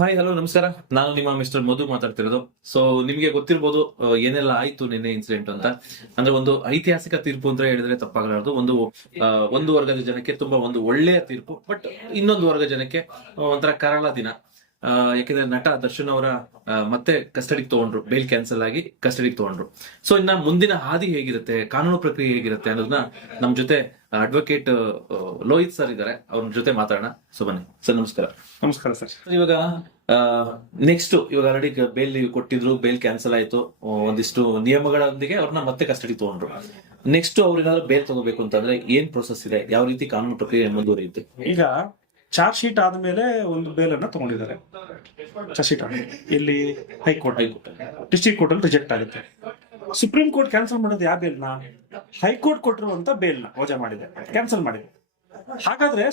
Hi hello ನಮಸ್ಕಾರ. ನಾನು ನಿಮ್ಮ ಮಿಸ್ಟರ್ ಮಧು ಮಾತಾಡ್ತಿರೋದು. ಸೊ ನಿಮ್ಗೆ ಗೊತ್ತಿರ್ಬೋದು ಏನೆಲ್ಲ ಆಯ್ತು ನಿನ್ನೆ ಇನ್ಸಿಡೆಂಟ್ ಅಂತ. ಅಂದ್ರೆ ಒಂದು ಐತಿಹಾಸಿಕ ತೀರ್ಪು ಅಂತ ಹೇಳಿದ್ರೆ ತಪ್ಪಾಗಲಾರದು. ಒಂದು ಒಂದು ವರ್ಗದ ಜನಕ್ಕೆ ತುಂಬಾ ಒಂದು ಒಳ್ಳೆಯ ತೀರ್ಪು, ಬಟ್ ಇನ್ನೊಂದು ವರ್ಗ ಜನಕ್ಕೆ ಒಂಥರ ಕರಾಳ ದಿನ. ಯಾಕೆಂದ್ರೆ ನಟ ದರ್ಶನ್ ಅವರ ಮತ್ತೆ ಕಸ್ಟಡಿಗೆ ತಗೊಂಡ್ರು. ಬೇಲ್ ಕ್ಯಾನ್ಸಲ್ ಆಗಿ ಕಸ್ಟಡಿಗೆ ತಗೊಂಡ್ರು. ಸೊ ಇನ್ನ ಮುಂದಿನ ಹಾದಿ ಹೇಗಿರುತ್ತೆ, ಕಾನೂನು ಪ್ರಕ್ರಿಯೆ ಹೇಗಿರುತ್ತೆ ಅನ್ನೋದನ್ನ ನಮ್ ಜೊತೆ ಅಡ್ವೊಕೇಟ್ ಲೋಹಿತ್ ಸರ್ ಇದ್ದಾರೆ ಅವ್ರ ಜೊತೆ ಮಾತಾಡೋಣ. ಸೊ ಬನ್ನಿ. ಸರ್ ನಮಸ್ಕಾರ. ನಮಸ್ಕಾರ ಸರ್. ಇವಾಗ ನೆಕ್ಸ್ಟ್ ಇವಾಗ ಆಲ್ರೆಡಿ ಬೇಲ್ ಕೊಟ್ಟಿದ್ರು ಬೇಲ್ ಕ್ಯಾನ್ಸಲ್ ಆಯ್ತು. ಒಂದಿಷ್ಟು ನಿಯಮಗಳೊಂದಿಗೆ ಅವ್ರನ್ನ ಮತ್ತೆ ಕಸ್ಟಡಿ ತಗೊಂಡ್ರು. ನೆಕ್ಸ್ಟ್ ಅವ್ರೇನಾದ್ರು ಬೇಲ್ ತಗೋಬೇಕು ಅಂತಂದ್ರೆ ಏನ್ ಪ್ರೊಸೆಸ್ ಇದೆ? ಯಾವ ರೀತಿ ಕಾನೂನು ಪ್ರಕ್ರಿಯೆ ಮುಂದುವರಿಯುತ್ತೆ? ಈಗ ಚಾರ್ಜ್ ಶೀಟ್ ಆದ್ಮೇಲೆ ಒಂದು ಬೇಲ್ ಅನ್ನ ತಗೊಂಡಿದ್ದಾರೆ. ಚಾರ್ಜ್ ಶೀಟ್ ಇಲ್ಲಿ high court. High court. District court ಅಲ್ಲಿ ರಿಜೆಕ್ಟ್ ಆಗುತ್ತೆ. ಸುಪ್ರೀಂ ಕೋರ್ಟ್ ಕ್ಯಾನ್ಸಲ್ ಮಾಡೋದು ಯಾವ ಬೇಲ್ನ ಹೈಕೋರ್ಟ್ ಕೊಟ್ಟಿರುವಂತ ಬೇಲ್ನ ವಜಾ ಮಾಡಿದೆ. ಕ್ಯಾನ್ಸಲ್ ಮಾಡಿದೆ. ಹಾಗಾದ್ರೆ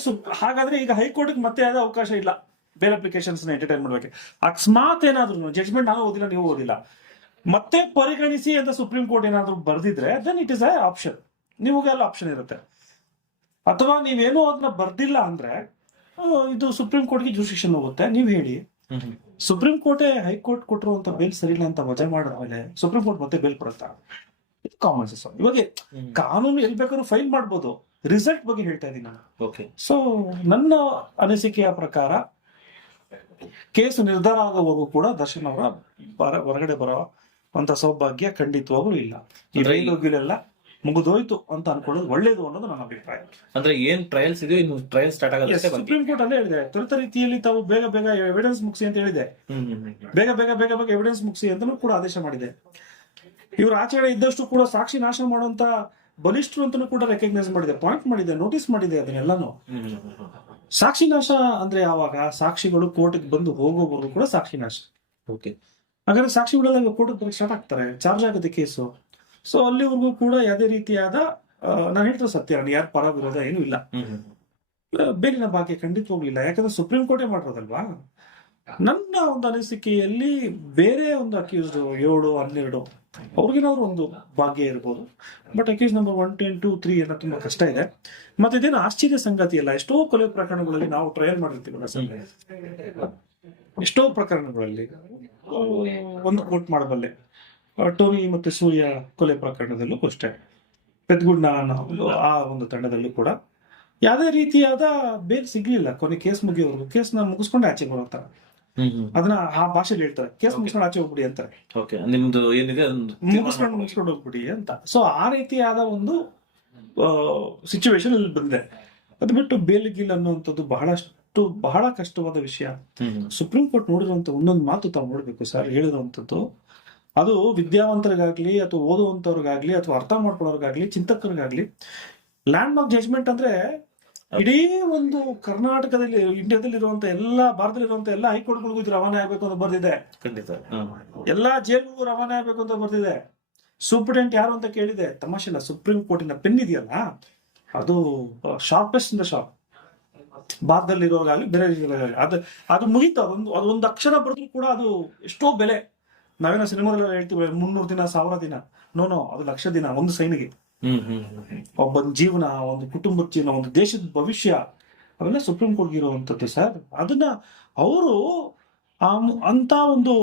ಹಾಗಾದ್ರೆ ಈಗ ಹೈಕೋರ್ಟ್ ಮತ್ತೆ ಯಾವ್ದು ಅವಕಾಶ ಇಲ್ಲ? ಬೇಲ್ ಅಪ್ಲಿಕೇಶನ್ಸ್ ಎಂಟರ್ಟೈನ್ ಮಾಡ್ಬೇಕು. ಅಕಸ್ಮಾತ್ ಏನಾದ್ರು ಜಡ್ಜ್ಮೆಂಟ್ ನಾನು ಓದಿಲ್ಲ ನೀವು ಓದಿಲ್ಲ. ಮತ್ತೆ ಪರಿಗಣಿಸಿ ಅಂತ ಸುಪ್ರೀಂ ಕೋರ್ಟ್ ಏನಾದ್ರು ಬರ್ದಿದ್ರೆ then it is a option ನಿಮಗೆ ಎಲ್ಲ ಆಪ್ಷನ್ ಇರುತ್ತೆ. ಅಥವಾ ನೀವೇನು ಅದನ್ನ ಬರ್ದಿಲ್ಲ ಅಂದ್ರೆ ಇದು ಸುಪ್ರೀಂ ಕೋರ್ಟ್ಗೆ ಜುರಿಸ್ಡಿಕ್ಷನ್ ಹೋಗುತ್ತೆ. ನೀವು ಹೇಳಿ. ಸುಪ್ರೀಂ ಕೋರ್ಟೇ ಹೈಕೋರ್ಟ್ ಕೊಟ್ಟಿರುವಂತ ಬೇಲ್ ಸರಿ ಇಲ್ಲ ಅಂತ ವಜಾ ಮಾಡಿದ್ಮೇಲೆ ಸುಪ್ರೀಂ ಕೋರ್ಟ್ ಮತ್ತೆ ಬೇಲ್ ಕೊಡುತ್ತಾ? ಇದು ಕಾಮನ್ ಸೆನ್ಸ್ ಇವಾಗ ಕಾನೂನು ಎಲ್ಲಿ ಬೇಕಾದ್ರೂ ಫೈಲ್ ಮಾಡ್ಬೋದು. ರಿಸಲ್ಟ್ ಬಗ್ಗೆ ಹೇಳ್ತಾ ಇದ್ದೀನಿ ನಾನು. ಓಕೆ. ಸೊ ನನ್ನ ಅನಿಸಿಕೆಯ ಪ್ರಕಾರ ಕೇಸ್ ನಿರ್ಧಾರ ಆಗುವವರೆಗೂ ಕೂಡ ದರ್ಶನ್ ಅವರ ಹೊರಗಡೆ ಬರೋ ಅಂತ ಸೌಭಾಗ್ಯ ಖಂಡಿತವಾಗ್ಲೂ ಇಲ್ಲ. ಈ ರೈಲು ಗೀಲೆಲ್ಲ ಮುಗಿದೋಯ್ತು ಅಂತ ಅನ್ಕೊಳ್ಳೋದು ಒಳ್ಳೇದು ಅನ್ನೋದು ನನ್ನ ಅಭಿಪ್ರಾಯ. ಅಂದ್ರೆ ಏನ್ ಟ್ರಯಲ್ಸ್ ಇದೆಯೋ ಇನ್ನು ಟ್ರಯಲ್ ಸ್ಟಾರ್ಟ್ ಆಗುತ್ತೆ ಸುಪ್ರೀಂ ಕೋರ್ಟ್ ಅಲ್ಲೇ ಹೇಳಿದೆ ತ್ವರಿತ ರೀತಿಯಲ್ಲಿ ತಾವು ಬೇಗ ಬೇಗ ಎವಿಡೆನ್ಸ್ ಮುಗಿಸಿ ಅಂತ ಹೇಳಿದೆ. ಬೇಗ ಬೇಗ ಬೇಗ ಬೇಗ ಎವಿಡೆನ್ಸ್ ಮುಗಿಸಿ ಅಂತಾನೂ ಕೂಡ ಆದೇಶ ಮಾಡಿದೆ. ಇವರು ಆಚರಣೆ ಇದ್ದಷ್ಟು ಕೂಡ ಸಾಕ್ಷಿ ನಾಶ ಮಾಡುವಂತ ಬಲಿಷ್ಠರು ಅಂತಾನೂ ಕೂಡ ರೆಕಗ್ನೈಸ್ ಮಾಡಿದೆ ಪಾಯಿಂಟ್ ಮಾಡಿದೆ ನೋಟಿಸ್ ಮಾಡಿದೆ ಅದನ್ನೆಲ್ಲಾನು. ಸಾಕ್ಷಿ ನಾಶ ಅಂದ್ರೆ ಯಾವಾಗ? ಸಾಕ್ಷಿಗಳು ಕೋರ್ಟ್ಗೆ ಬಂದು ಹೋಗೋವರೆಗೂ ಕೂಡ ಸಾಕ್ಷಿ ನಾಶ. ಓಕೆ ಹಾಗಾದ್ರೆ ಸಾಕ್ಷಿಗಳೆಲ್ಲ ಕೋರ್ಟ್ ಸ್ಟಾರ್ಟ್ ಆಗ್ತಾರೆ? ಚಾರ್ಜ್ ಆಗುತ್ತೆ ಕೇಸು ಸೊ ಅಲ್ಲಿವರೆಗೂ ಕೂಡ ಯಾವುದೇ ರೀತಿಯಾದ ನಾನು ಹೇಳ್ತಾ ಸತ್ಯ. ನಾನು ಯಾರು ಪರ ವಿರೋಧ ಏನೂ ಇಲ್ಲ. ಬೇಲಿನ ಭಾಗ್ಯ ಖಂಡಿತ ಹೋಗ್ಲಿಲ್ಲ. ಯಾಕಂದ್ರೆ ಸುಪ್ರೀಂ ಕೋರ್ಟೇ ಮಾಡಿರೋದಲ್ವಾ? ನನ್ನ ಒಂದು ಅನಿಸಿಕೆಯಲ್ಲಿ ಬೇರೆ ಒಂದು ಅಕ್ಯೂಸ್ಡ್ ಏಳು ಹನ್ನೆರಡು ಅವ್ರಿಗೇನಾದ್ರು ಒಂದು ಭಾಗ್ಯ ಇರ್ಬೋದು. But accused number one ten two three ಎಲ್ಲ ತುಂಬಾ ಕಷ್ಟ ಇದೆ. ಮತ್ತೆ ಇದೇನು ಆಶ್ಚರ್ಯ ಸಂಗತಿ ಅಲ್ಲ. ಎಷ್ಟೋ ಕೊಲೆ ಪ್ರಕರಣಗಳಲ್ಲಿ ನಾವು ಟ್ರಯಲ್ ಮಾಡಿರ್ತೀವಲ್ಲ ಸರ್. ಎಷ್ಟೋ ಪ್ರಕರಣಗಳಲ್ಲಿ. ಒಂದು ಕೋರ್ಟ್ ಮಾಡಬಲ್ಲೆ. ಟೋನಿ ಮತ್ತೆ ಸೂರ್ಯ ಕೊಲೆ ಪ್ರಕರಣದಲ್ಲೂ ಅಷ್ಟೇ. ಅನ್ನೋ ಒಂದು ಆ ಒಂದು ತಂಡದಲ್ಲೂ ಕೂಡ ಯಾವುದೇ ರೀತಿಯಾದ ಬೇಲ್ ಸಿಗ್ಲಿಲ್ಲ. ಕೊನೆ ಕೇಸ್ ಮುಗಿಯೋರು ಕೇಸ್ನ ಮುಗಿಸ್ಕೊಂಡು ಆಚೆ ಬರುತ್ತಾರೆ ಅದನ್ನ ಆ ಭಾಷೆಲಿ ಹೇಳ್ತಾರೆ. ಕೇಸ್ ಮುಗಿಸ್ಕೊಂಡು ಆಚೆ ಹೋಗ್ಬಿಡಿ ಅಂತಾರೆ ನಿಮ್ದು ಏನಿದೆ ಮುಗಿಸ್ಕೊಂಡು ಮುಗಿಸ್ಕೊಂಡು ಹೋಗ್ಬಿಡಿ ಅಂತ. ಸೊ ಆ ರೀತಿಯಾದ ಒಂದು ಸಿಚುವೇಶನ್ ಅಲ್ಲಿ ಬಂದಿದೆ. ಅದು ಬಿಟ್ಟು ಬೇಲ್ ಗಿಲ್ ಅನ್ನುವಂಥದ್ದು ಬಹಳಷ್ಟು ಬಹಳ ಕಷ್ಟವಾದ ವಿಷಯ. ಸುಪ್ರೀಂ ಕೋರ್ಟ್ ನೋಡಿರುವಂತ ಒಂದೊಂದು ಮಾತು ತಾವು ನೋಡ್ಬೇಕು ಸರ್. ಹೇಳಿರುವಂತದ್ದು ಅದು ವಿದ್ಯಾವಂತರಿಗಾಗ್ಲಿ ಅಥವಾ ಓದುವಂತವ್ರಿಗಾಗ್ಲಿ ಅಥವಾ ಅರ್ಥ ಮಾಡ್ಕೊಳ್ಳೋರ್ಗಾಗ್ಲಿ ಚಿಂತಕರಿಗಾಗ್ಲಿ ಲ್ಯಾಂಡ್ ಮಾರ್ಕ್ ಜಜ್ಮೆಂಟ್ ಅಂದ್ರೆ ಇಡೀ ಒಂದು ಕರ್ನಾಟಕದಲ್ಲಿ ಇಂಡಿಯಾದಲ್ಲಿ ಇರುವಂತ ಎಲ್ಲಾ ಭಾರತದಲ್ಲಿರುವಂತ ಎಲ್ಲಾ ಹೈಕೋರ್ಟ್ಗಳಿಗೂ ಇದು ರವಾನೆ ಆಗ್ಬೇಕು ಅಂತ ಬರ್ದಿದೆ. ಖಂಡಿತ. ಎಲ್ಲಾ ಜೈಲ್ಗೂ ರವಾನೆ ಆಗ್ಬೇಕು ಅಂತ ಬರ್ದಿದೆ. ಸೂಪ್ರಿಡೆಂಟ್ ಯಾರು ಅಂತ ಕೇಳಿದೆ ತಮಾಷೆ ಇಲ್ಲ ಸುಪ್ರೀಂ ಕೋರ್ಟಿನ ಪೆನ್ ಇದೆಯಲ್ಲ ಅದು ಶಾರ್ಪೆಸ್ಟ್ ಇಂದ ಶಾರ್ಪ್ ಭಾರತದಲ್ಲಿರೋರಾಗಲಿ ಬೇರೆ ರೀತಿಯಲ್ಲಿ ಅದು ಅದು ಮುಗೀತು ಅದೊಂದು ಅದೊಂದು ಅಕ್ಷರ ಬರೆದ್ರು ಕೂಡ ಅದು ಎಷ್ಟೋ ಬೆಲೆ. ನಾವೇನೋ ಸಿನಿಮಾದಲ್ಲಿ ಹೇಳ್ತೀವಿ ಮುನ್ನೂರು ದಿನ ಸಾವಿರ ದಿನ. ನೋ ನೋ ಅದು ಲಕ್ಷ ದಿನ ಒಂದು ಸೈನಿಗೆ. ಒಬ್ಬ ಜೀವನ ಒಂದು ಕುಟುಂಬದ ಜೀವನ ಒಂದು ದೇಶದ ಭವಿಷ್ಯ ಅವೆಲ್ಲ ಸುಪ್ರೀಂ ಕೋರ್ಟ್ ಇರುವಂತದ್ದು ಸರ್ ಅದನ್ನ ಅವರು ಅಂತ ಒಂದು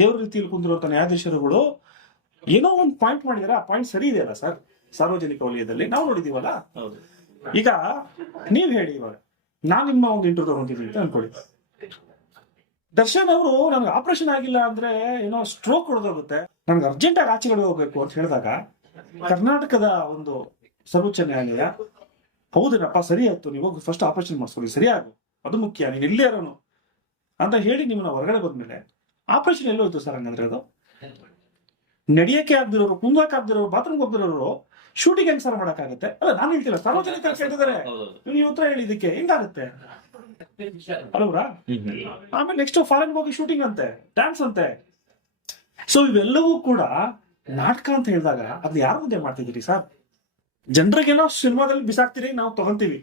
ದೇವ್ರ ರೀತಿಯಲ್ಲಿ ಕುಂದಿರುವಂತ ನ್ಯಾಯಾಧೀಶರುಗಳು ಏನೋ ಒಂದು ಪಾಯಿಂಟ್ ಮಾಡಿದಾರೆ. ಆ ಪಾಯಿಂಟ್ ಸರಿ ಇದೆಯಲ್ಲ ಸರ್ ಸಾರ್ವಜನಿಕ ವಲಯದಲ್ಲಿ. ನಾವು ನೋಡಿದೀವಲ್ಲ? ಈಗ ನೀವ್ ಹೇಳಿ ಇವಾಗ. ನಾನ್ ನಿಮ್ಮ ಒಂದು ಇಂಟರ್ವ್ಯೂ ತಗೊಂಡಿದ್ದೀನಿ ಅಂತ ಅನ್ಕೊಳ್ಳಿ. ದರ್ಶನ್ ಅವರು ನನ್ಗೆ ಆಪರೇಷನ್ ಆಗಿಲ್ಲ ಅಂದ್ರೆ ಏನೋ ಸ್ಟ್ರೋಕ್ ಹೊಡೆದೋಗುತ್ತೆ. ನನ್ಗೆ ಅರ್ಜೆಂಟ್ ಆಗಿ ಆಚೆಗಡೆ ಹೋಗ್ಬೇಕು ಅಂತ ಹೇಳಿದಾಗ ಕರ್ನಾಟಕದ ಒಂದು ಸರ್ವೋಚ್ಚ ನ್ಯಾಯಾಲಯ ಹೌದೇನಪ್ಪ ಸರಿ ಆಯ್ತು ನೀವು ಫಸ್ಟ್ ಆಪರೇಷನ್ ಮಾಡಿಸ್ಕೊಳ್ಳಿ ಸರಿ ಆಗು ಅದು ಮುಖ್ಯ ನೀನು ಇಲ್ಲೇ ಇರೋನು ಅಂತ ಹೇಳಿ ನಿಮ್ಮನ್ನ ಹೊರಗಡೆ ಬಂದ್ಮೇಲೆ ಆಪರೇಷನ್ ಎಲ್ಲೋಯ್ತು ಸರ್ ಹಂಗಂದ್ರೆ ಅದು? ನಡಿಯಕ್ಕೆ ಆಗ್ದಿರೋರು ಕುಂದಕ್ಕೆ ಆಗ್ದಿರೋರು ಬಾತ್ರೂಮ್ಗೆ ಹೋಗ್ದಿರೋರು ಶೂಟಿಂಗ್ ಹೆಂಗ್ ಸರ್ ಮಾಡಕ್ಕಾಗತ್ತೆ? ಅಲ್ಲ ನಾನು ಹೇಳ್ತಿಲ್ಲ ಸಾರ್ವಜನಿಕ ಕೇಳ್ತಿದ್ದಾರೆ. ಹೌದು. ನೀವು ಉತ್ತರ ಹೇಳಿದಕ್ಕೆ ಹೆಂಗಾಗುತ್ತೆ? ಆಮೇಲೆ ನೆಕ್ಸ್ಟ್ ಫಾರಿನ್ ಹೋಗಿ ಶೂಟಿಂಗ್ ಅಂತೆ ಡ್ಯಾನ್ಸ್ ಅಂತೆ. ಸೊ ಇವೆಲ್ಲವೂ ಕೂಡ ನಾಟಕ ಅಂತ ಹೇಳಿದಾಗ ಅದ್ ಯಾರ ಮುಂದೆ ಮಾಡ್ತಿದ್ದೀರಿ ಸರ್? ಜನರಿಗೇನೋ ಸಿನಿಮಾದಲ್ಲಿ ಬಿಸಾಕ್ತೀರಿ, ನಾವು ತಗೊಂತೀವಿ.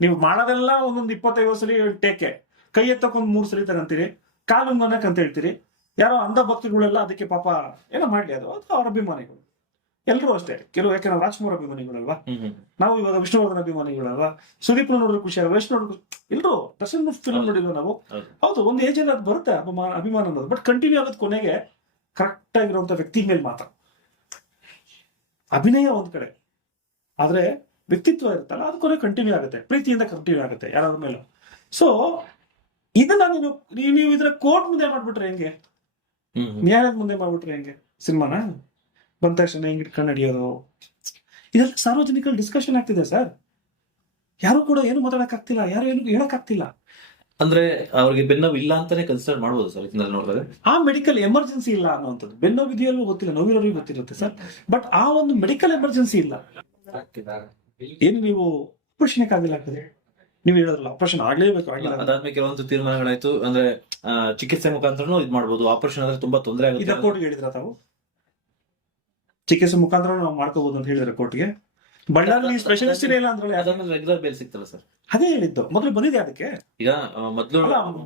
ನೀವು ಮಾಡೋದೆಲ್ಲ ಒಂದೊಂದು ಇಪ್ಪತ್ತೈದು ಸಲ ಟೇಕೆ ಕೈ ಎತ್ತಕೊಂಡ್ ಮೂರ್ ಸಲ ತಗೊಂತೀರಿ ಕಾಲು ಮನಕ್ ಅಂತ ಹೇಳ್ತೀರಿ. ಯಾರೋ ಅಂಧ ಭಕ್ತಿಗಳೆಲ್ಲ ಅದಕ್ಕೆ ಪಾಪ ಏನೋ ಮಾಡ್ಲಿ ಅದು ಅದು ಅವ್ರ ಅಭಿಮಾನಿಗಳು. ಎಲ್ಲರೂ ಅಷ್ಟೇ. ಕೆಲವು ಯಾಕೆ ನಾವು ರಾಜ್ಕುಮಾರ್ ಅಭಿಮಾನಿಗಳಲ್ವಾ? ನಾವು ಇವಾಗ ವಿಷ್ಣುವರ್ಧನ್ ಅಭಿಮಾನಿಗಳಲ್ವಾ? ಸುದೀಪ್ ನೋಡಿದ್ರೆ ಖುಷಿ ಆಗ ವೈಷ್ಣವ್ ನೋಡಿದ್ರು ಎಲ್ಲರೂ ಪ್ರಸನ್ನ ಫಿಲ್ಮ್. ನೋಡಿದ್ವಿ ನಾವು. ಹೌದು. ಒಂದು ಏಜ್ ಅಲ್ಲಿ ಅದು ಬರುತ್ತೆ ಅಭಿಮಾನ ಅಭಿಮಾನ ಅನ್ನೋದು. ಬಟ್ ಕಂಟಿನ್ಯೂ ಆಗೋದು ಕೊನೆಗೆ ಕರೆಕ್ಟ್ ಆಗಿರುವಂತ ವ್ಯಕ್ತಿ ಮೇಲೆ ಮಾತ್ರ. ಅಭಿನಯ ಒಂದ್ ಕಡೆ. ಆದ್ರೆ ವ್ಯಕ್ತಿತ್ವ ಇರುತ್ತಲ್ಲ ಅದು ಕೊನೆ ಕಂಟಿನ್ಯೂ ಆಗುತ್ತೆ. ಪ್ರೀತಿಯಿಂದ ಕಂಟಿನ್ಯೂ ಆಗುತ್ತೆ ಯಾರಾದ್ರ ಮೇಲೂ. ಸೊ ಇದನ್ನ ನೀವು ನೀವು- ಇದರ ಕೋರ್ಟ್ ಮುಂದೆ ಮಾಡ್ಬಿಟ್ರೆ ಹೆಂಗೆ? ನ್ಯಾಯದ ಮುಂದೆ ಮಾಡ್ಬಿಟ್ರೆ ಹೆಂಗೆ? ಸಿನಿಮಾನ? ಬಂದ ತಕ್ಷಣ ಹೆಂಗ್ ಇಟ್ಕೊಂಡು ನಡೆಯೋದು ಇದೆಲ್ಲ ಸಾರ್ವಜನಿಕ ಡಿಸ್ಕಷನ್ ಆಗ್ತಿದೆ ಸರ್ ಯಾರು ಕೂಡ ಏನು ಮಾತಾಡಕ್ ಆಗ್ತಿಲ್ಲ ಯಾರು ಏನು ಹೇಳಕ್ ಆಗ್ತಿಲ್ಲ ಅಂದ್ರೆ ಅವ್ರಿಗೆ ಬೆನ್ನೋವು ಇಲ್ಲ ಅಂತಾನೆ ಕನ್ಸಿಡರ್ ಮಾಡ್ಬೋದು ಸರ್ ನೋಡಿದ್ರೆ. ಆ ಮೆಡಿಕಲ್ ಎಮರ್ಜೆನ್ಸಿ ಇಲ್ಲ ಅನ್ನುವಂಥದ್ದು. ಬೆನ್ನೋವಿದೆಯಲ್ಲೂ ಗೊತ್ತಿಲ್ಲ ನೋವಿರೋರಿಗೆ ಗೊತ್ತಿರುತ್ತೆ ಸರ್ ಬಟ್ ಆ ಒಂದು ಮೆಡಿಕಲ್ ಎಮರ್ಜೆನ್ಸಿ ಇಲ್ಲ. ಏನು ನೀವು ಆಪರೇಷನ್ ಆಗಿಲ್ಲ ಆಗ್ತದೆ? ನೀವು ಹೇಳಿದ್ರಲ್ಲ ಆಪರೇಷನ್ ಆಗ್ಲೇಬೇಕು ಅದಾದ್ಮೇಲೆ ಕೆಲವೊಂದು ತೀರ್ಮಾನಗಳಾಯ್ತು ಅಂದ್ರೆ ಚಿಕಿತ್ಸೆ ಮುಖಾಂತರನು ಇದು ಮಾಡ್ಬೋದು. ಆಪರೇಷನ್ ಆದ್ರೆ ತುಂಬಾ ತೊಂದರೆ ಆಗುತ್ತೆ. ಹೇಳಿದ್ರ ತಾವು? ಚಿಕಿತ್ಸೆ ಮುಖಾಂತರ ನಾವು ಮಾಡ್ಕೋಬಹುದು ಅಂತ ಹೇಳಿದ್ರೆ ಕೋರ್ಟ್ಗೆ. ಬಳ್ಳಾರಿ ಸ್ಪೆಷಲಿಸ್ಟ್ ಇಲ್ಲ ಅಂದ್ರೆ ಅದನ್ನ ರೆಗ್ಯುಲರ್ ಬೇಲ್ ಸಿಗ್ತಲ್ಲ ಸರ್ ಅದೇ ಹೇಳಿದ್ದು. ಮೊದಲು ಬಂದಿದೆ ಅದಕ್ಕೆ? ಈಗ ಮೊದಲು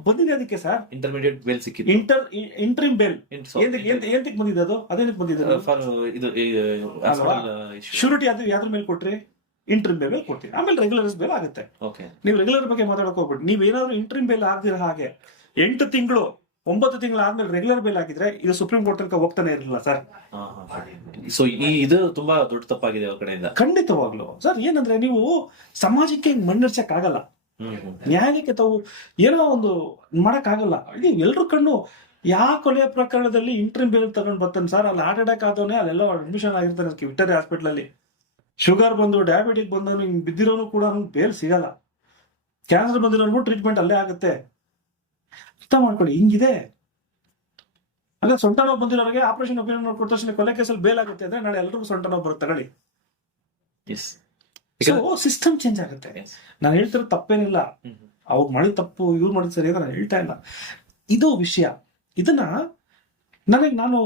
ಬಂದಿದೆ ಅದಕ್ಕೆ ಸರ್ ಇಂಟರ್ಮೀಡಿಯೇಟ್ ಬೇಲ್ ಸಿಕ್ಕಿದೆ ಇಂಟರ್ ಇಂಟ್ರಿಮ್ ಬೇಲ್ ಎಂತಕ್ಕೆ ಬಂದಿದೆ ಅದು? ಅದೇನಕ್ಕೆ ಬಂದಿದೆ? ಫಾರ್ ಇದು ಶೂರಿಟಿ ಅದು ಯಾವ್ದ್ರ ಮೇಲೆ ಕೊಟ್ರಿ? ಇಂಟ್ರಿಮ್ ಬೇಲ್ ಕೊಡ್ತೀವಿ ಆಮೇಲೆ ರೆಗ್ಯುಲರ್ ಬೇಲ್ ಆಗುತ್ತೆ. ಓಕೆ ನೀವು ರೆಗ್ಯುಲರ್ ಬಗ್ಗೆ ಮಾತಾಡಕ್ ಹೋಗ್ಬಿಟ್ಟು ನೀವ್ ಏನಾದ್ರು ಇಂಟ್ರಿಮ್ ಬೇಲ್ ಆಗದಿರ ಹಾಗೆ ಎಂಟು ತಿಂಗಳು ಒಂಬತ್ತು ತಿಂಗಳ ಆದ್ಮೇಲೆ ರೆಗ್ಯುಲರ್ ಬೇಲ್ ಆಗಿದ್ರೆ ಇದು ಸುಪ್ರೀಂ ಕೋರ್ಟ್ ತನಕ ಹೋಗ್ತಾನೆ ಇರಲಿಲ್ಲ ಸರ್. ಸೊ ಈ ಇದು ತುಂಬಾ ದೊಡ್ಡ ತಪ್ಪಾಗಿದೆ ಅವ್ರ ಕಡೆಯಿಂದ? ಖಂಡಿತವಾಗ್ಲು. ಸರ್ ಏನಂದ್ರೆ ನೀವು ಸಮಾಜಕ್ಕೆ ಹಿಂಗ್ ಮಣ್ಣಿರ್ಸಕ್ ಆಗಲ್ಲ ನ್ಯಾಯಕ್ಕೆ ತಾವು ಏನೋ ಒಂದು ಮಾಡಕ್ ಆಗಲ್ಲ ನೀವು ಎಲ್ರು ಕಣ್ಣು ಯಾ ಕೊಲೆ ಪ್ರಕರಣದಲ್ಲಿ ಇಂಟ್ರಿಮ್ ಬೇಲ್ ತಗೊಂಡ್ ಬರ್ತಾನೆ ಸರ್? ಅಲ್ಲಿ ಹಾರ್ಟ್ ಅಟ್ಯಾಕ್ ಆದವನೇ ಅಲ್ಲೆಲ್ಲ ಅಡ್ಮಿಷನ್ ಆಗಿರ್ತಾನೆ ಅದಕ್ಕೆ ವಿಕ್ಟೋರಿಯಾ ಹಾಸ್ಪಿಟಲ್ ಅಲ್ಲಿ. ಶುಗರ್ ಬಂದು ಡಯಾಬಿಟಿಕ್ ಬಂದವನು ಹಿಂಗ್ ಬಿದ್ದಿರೋನು ಕೂಡ ಬೇಲ್ ಸಿಗಲ್ಲ. ಕ್ಯಾನ್ಸರ್ ಬಂದಿರೋನು ಟ್ರೀಟ್ಮೆಂಟ್ ಅಲ್ಲೇ ಆಗುತ್ತೆ. ಅರ್ಥ ಮಾಡ್ಕೊಳ್ಳಿ ಹಿಂಗಿದೆ. ಅಲ್ಲ ಸೊಂಟ ನೋವು ಬಂದಿರೋರಿಗೆ ಆಪರೇಷನ್ ಒಪಿನಿಯನ್ ಕೊಟ್ಟ ತಕ್ಷಣ ಕೊಲೆ ಕೇಸಲ್ಲಿ ಬೇಲ್ ಆಗುತ್ತೆ ಅಂದ್ರೆ ನಾಳೆ ಎಲ್ರಿಗೂ ಸೊಂಟ ನೋವು ಬರುತ್ತೆ ತಗೊಳ್ಳಿ ಸಿಸ್ಟಮ್ ಚೇಂಜ್ ಆಗುತ್ತೆ. ನಾನು ಹೇಳ್ತಿರೋ ತಪ್ಪೇನಿಲ್ಲ. ಅವಾಗ ಮಾಡಿದ ತಪ್ಪು ಇವ್ರು ಮಾಡಿದ ಸರಿ ಅಂತ ನಾನು ಹೇಳ್ತಾ ಇಲ್ಲ. ಇದು ವಿಷಯ. ಇದನ್ನ ನನಗೆ ನಾನು